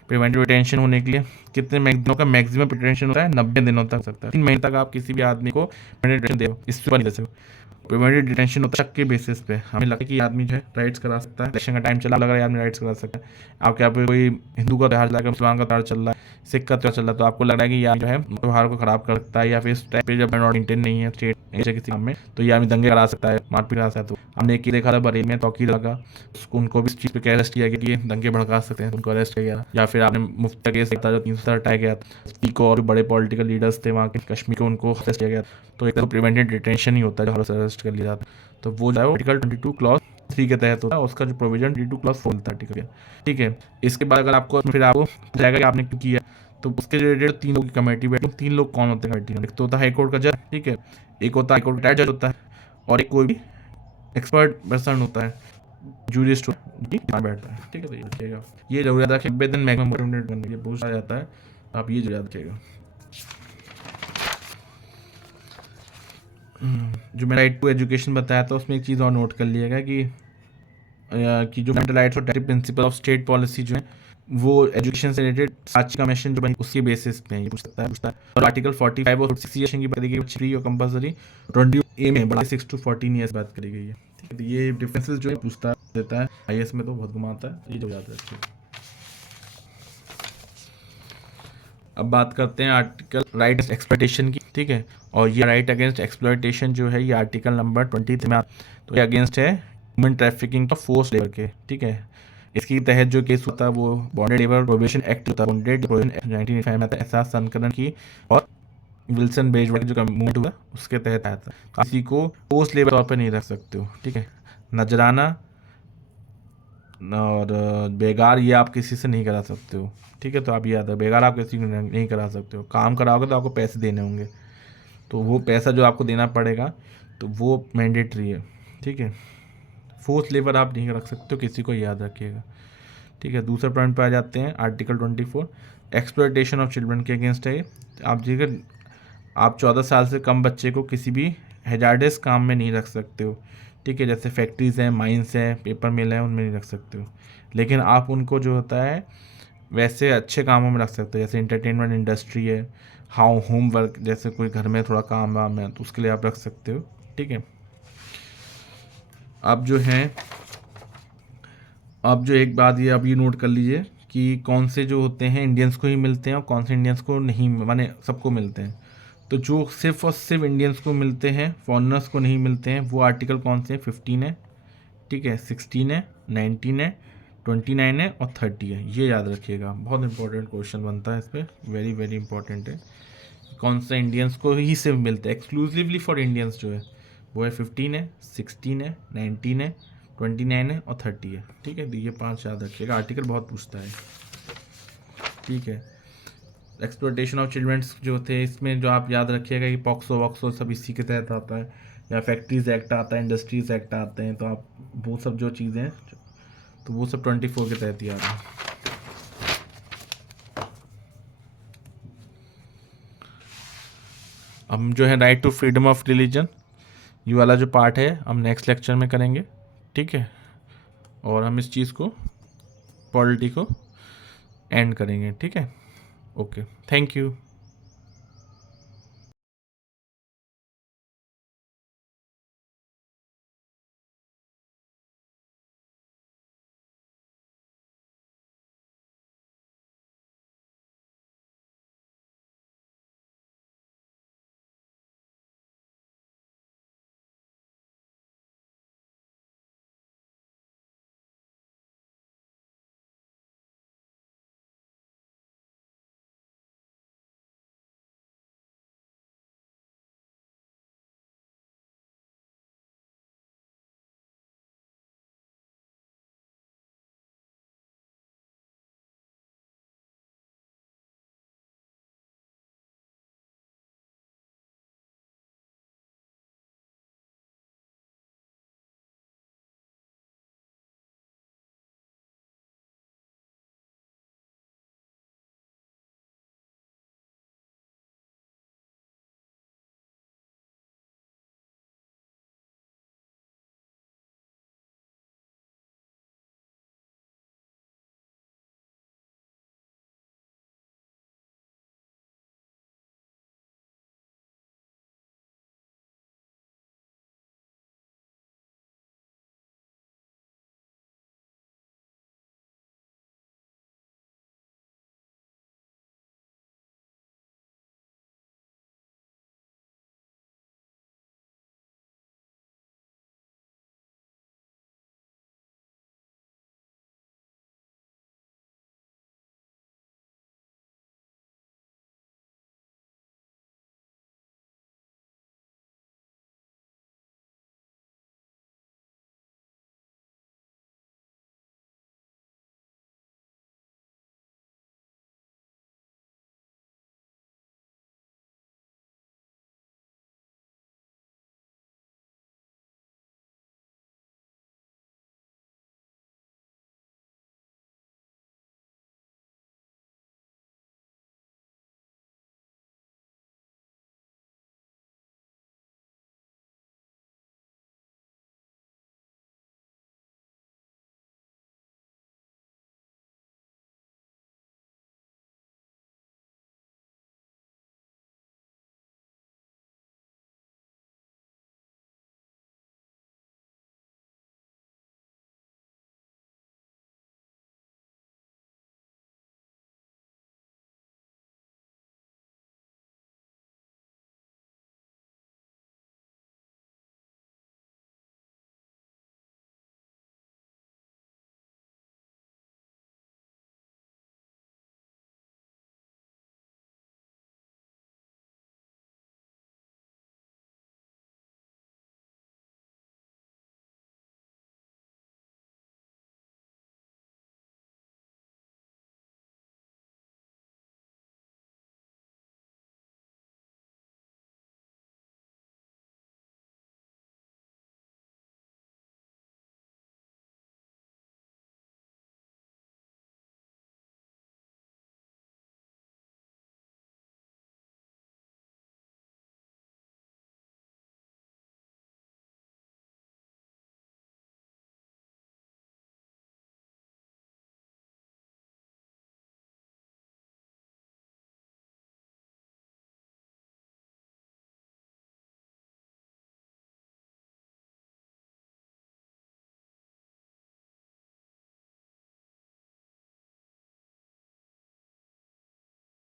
प्रिवेंटिव डिटेंशन होने के लिए कितने दिनों का मैक्सिमम डिटेंशन होता है? 90 दिनों तक सकता है, 3 महीने तक आप किसी भी आदमी को प्रिवेंटिव डिटेंशन दे, इससे ऊपर नहीं दे सकते। प्रिवेंटिव डिटेंशन होता है शक के बेसिस पे, हमें लगता है कि आदमी जो है राइट्स करा सकता है, इलेक्शन का टाइम चला, लग रहा है आदमी राइट्स करा सकता है। आपके यहाँ पे कोई हिंदू का त्यौहार चल रहा है, मुसलमान का त्यौहार चल रहा है, सिख का त्यौहार चल रहा है, तो आपको लग रहा है कि ये जो है त्यौहार को खराब कर सकता है, या फिर इस टाइप पे जब नॉट इंटेंट नहीं है स्टेट किसी काम में, तो ये आदमी दंगे करा सकता है, मारपीट करा सकता है। तो हमने एक देखा था बरेली में तौकीर लगा, उनको भी इस चीज़ पे अरेस्ट किया गया कि ये दंगे भड़का सकते हैं, उनको अरेस्ट किया गया। या फिर आपने मुफ्त का केस देखा जो 300 हटाया गया, को और बड़े पॉलिटिकल लीडर्स थे वहाँ के कश्मीर को, उनको अरेस्ट किया गया। तो एक तो प्रिवेंटिव डिटेंशन ही होता है जो अरेस्ट कर लिया जाता है। तो वो जो है आर्टिकल 22 क्लॉज 3 के तहत होता है, उसका जो प्रोविजन 22 क्लॉज 4 मिलता है। ठीक है, इसके बाद अगर आपको फिर आपको जाएगा कि आपने क्यों किया, तो उसके रिलेटेड 3 लोग की कमेटी बैठी। 3 लोग कौन होते हैं कमेटी में? एक तो होता है हाईकोर्ट का जज, ठीक है, एक होता है हाईकोर्ट का जज होता है, और एक कोई भी एक्सपर्ट पर्सन होता है, जूरिस्ट बैठता है। ठीक है, तो ये रखिएगा, ये जरूर रखिए, 90 दिन मैक्सिमम ये पूछा जाता है, आप ये जरूर रखिएगा। जो मैं राइट टू एजुकेशन बताया था उसमें एक चीज़ और नोट कर लिएगा कि जो फंडामेंटल राइट्स और directive principle of state policy जो है वो एजुकेशन से रिलेटेड साची कमीशन जो बनी उसके बेसिस पे ये पूछता है। और आर्टिकल 45 और 46 की बात करी गई, फ्री और कंपलसरी 20A में बढ़ा 6 to 14 ईयर्स बात करी गई है। ठीक है, तो ये डिफरेंसेस जो है पूछता देता है IAS में, तो बहुत घुमाता है, ये जो याद रखिए। अब बात करते हैं आर्टिकल राइट एक्सप्लॉयटेशन की। ठीक है, और ये राइट अगेंस्ट एक्सप्लॉयटेशन जो है ये आर्टिकल नंबर 23 में, तो ये अगेंस्ट है ह्यूमन ट्रैफिकिंग का फोर्स लेबर के। ठीक है, इसके तहत जो केस होता है वो बॉन्डेड लेबर प्रोहिबिशन एक्ट होता है, बॉन्डेड प्रोहिबिशन एक्ट 1985 में आता है, एहसास संकलन की और विल्सन बेजवाड़ जो मूवमेंट हुआ उसके तहत आया था। किसी को फोर्स लेबर तौर पर नहीं रख सकते हो। ठीक है, नजराना और बेगार ये आप किसी से नहीं करा सकते हो। ठीक है, तो आप याद है, बेगार आप किसी को नहीं करा सकते हो, काम कराओगे तो आपको पैसे देने होंगे, तो वो पैसा जो आपको देना पड़ेगा तो वो मैंडेटरी है। ठीक है, फोर्स लेबर आप नहीं रख सकते हो किसी को, याद रखिएगा। ठीक है, दूसरे पॉइंट पर आ जाते हैं, आर्टिकल 24 एक्सप्लॉयटेशन ऑफ चिल्ड्रन के अगेंस्ट है। आप जगह आप 14 साल से कम बच्चे को किसी भी हैजार्डस काम में नहीं रख सकते हो। ठीक है, जैसे फैक्ट्रीज़ हैं, माइंस हैं, पेपर मिल है, उनमें नहीं रख सकते हो, लेकिन आप उनको जो होता है वैसे अच्छे कामों में रख सकते हो, जैसे इंटरटेनमेंट इंडस्ट्री है, होम वर्क, जैसे कोई घर में थोड़ा काम वाम है तो उसके लिए आप रख सकते हो। ठीक है, अब जो है अब जो एक बात ये अब ये नोट कर लीजिए कि कौन से जो होते हैं इंडियंस को ही मिलते हैं और कौन से इंडियंस को नहीं, माने सबको मिलते हैं। तो जो सिर्फ और सिर्फ इंडियंस को मिलते हैं, फॉरेनर्स को नहीं मिलते हैं, वो आर्टिकल कौन से हैं? 15 है, ठीक है, 16 है, 19 है, 29 है और 30 है। ये याद रखिएगा, बहुत इंपॉर्टेंट क्वेश्चन बनता है इस पर, वेरी वेरी इंपॉर्टेंट है। कौन सा इंडियंस को ही सिर्फ मिलते हैं, एक्सक्लूसिवली फॉर इंडियंस जो है वो है 15 है, 16 है, 19 है, 29 है और 30 है। ठीक है, तो ये 5 याद रखिएगा, आर्टिकल बहुत पूछता है। ठीक है, एक्सप्लॉयटेशन ऑफ चिल्ड्रंस जो थे इसमें जो आप याद रखिएगा कि पॉक्सो वॉक्सो सब इसी के तहत आता है, या फैक्ट्रीज एक्ट आता है, इंडस्ट्रीज एक्ट आते हैं, तो आप वो सब जो चीज़ें हैं तो वो सब 24 के तहत ही आ रहा है। हम जो है right to freedom of religion, ये वाला जो पार्ट है हम नेक्स्ट लेक्चर में करेंगे। ठीक है, और हम इस चीज़ को पॉलिटी को एंड करेंगे। ठीक है, ओके, थैंक यू।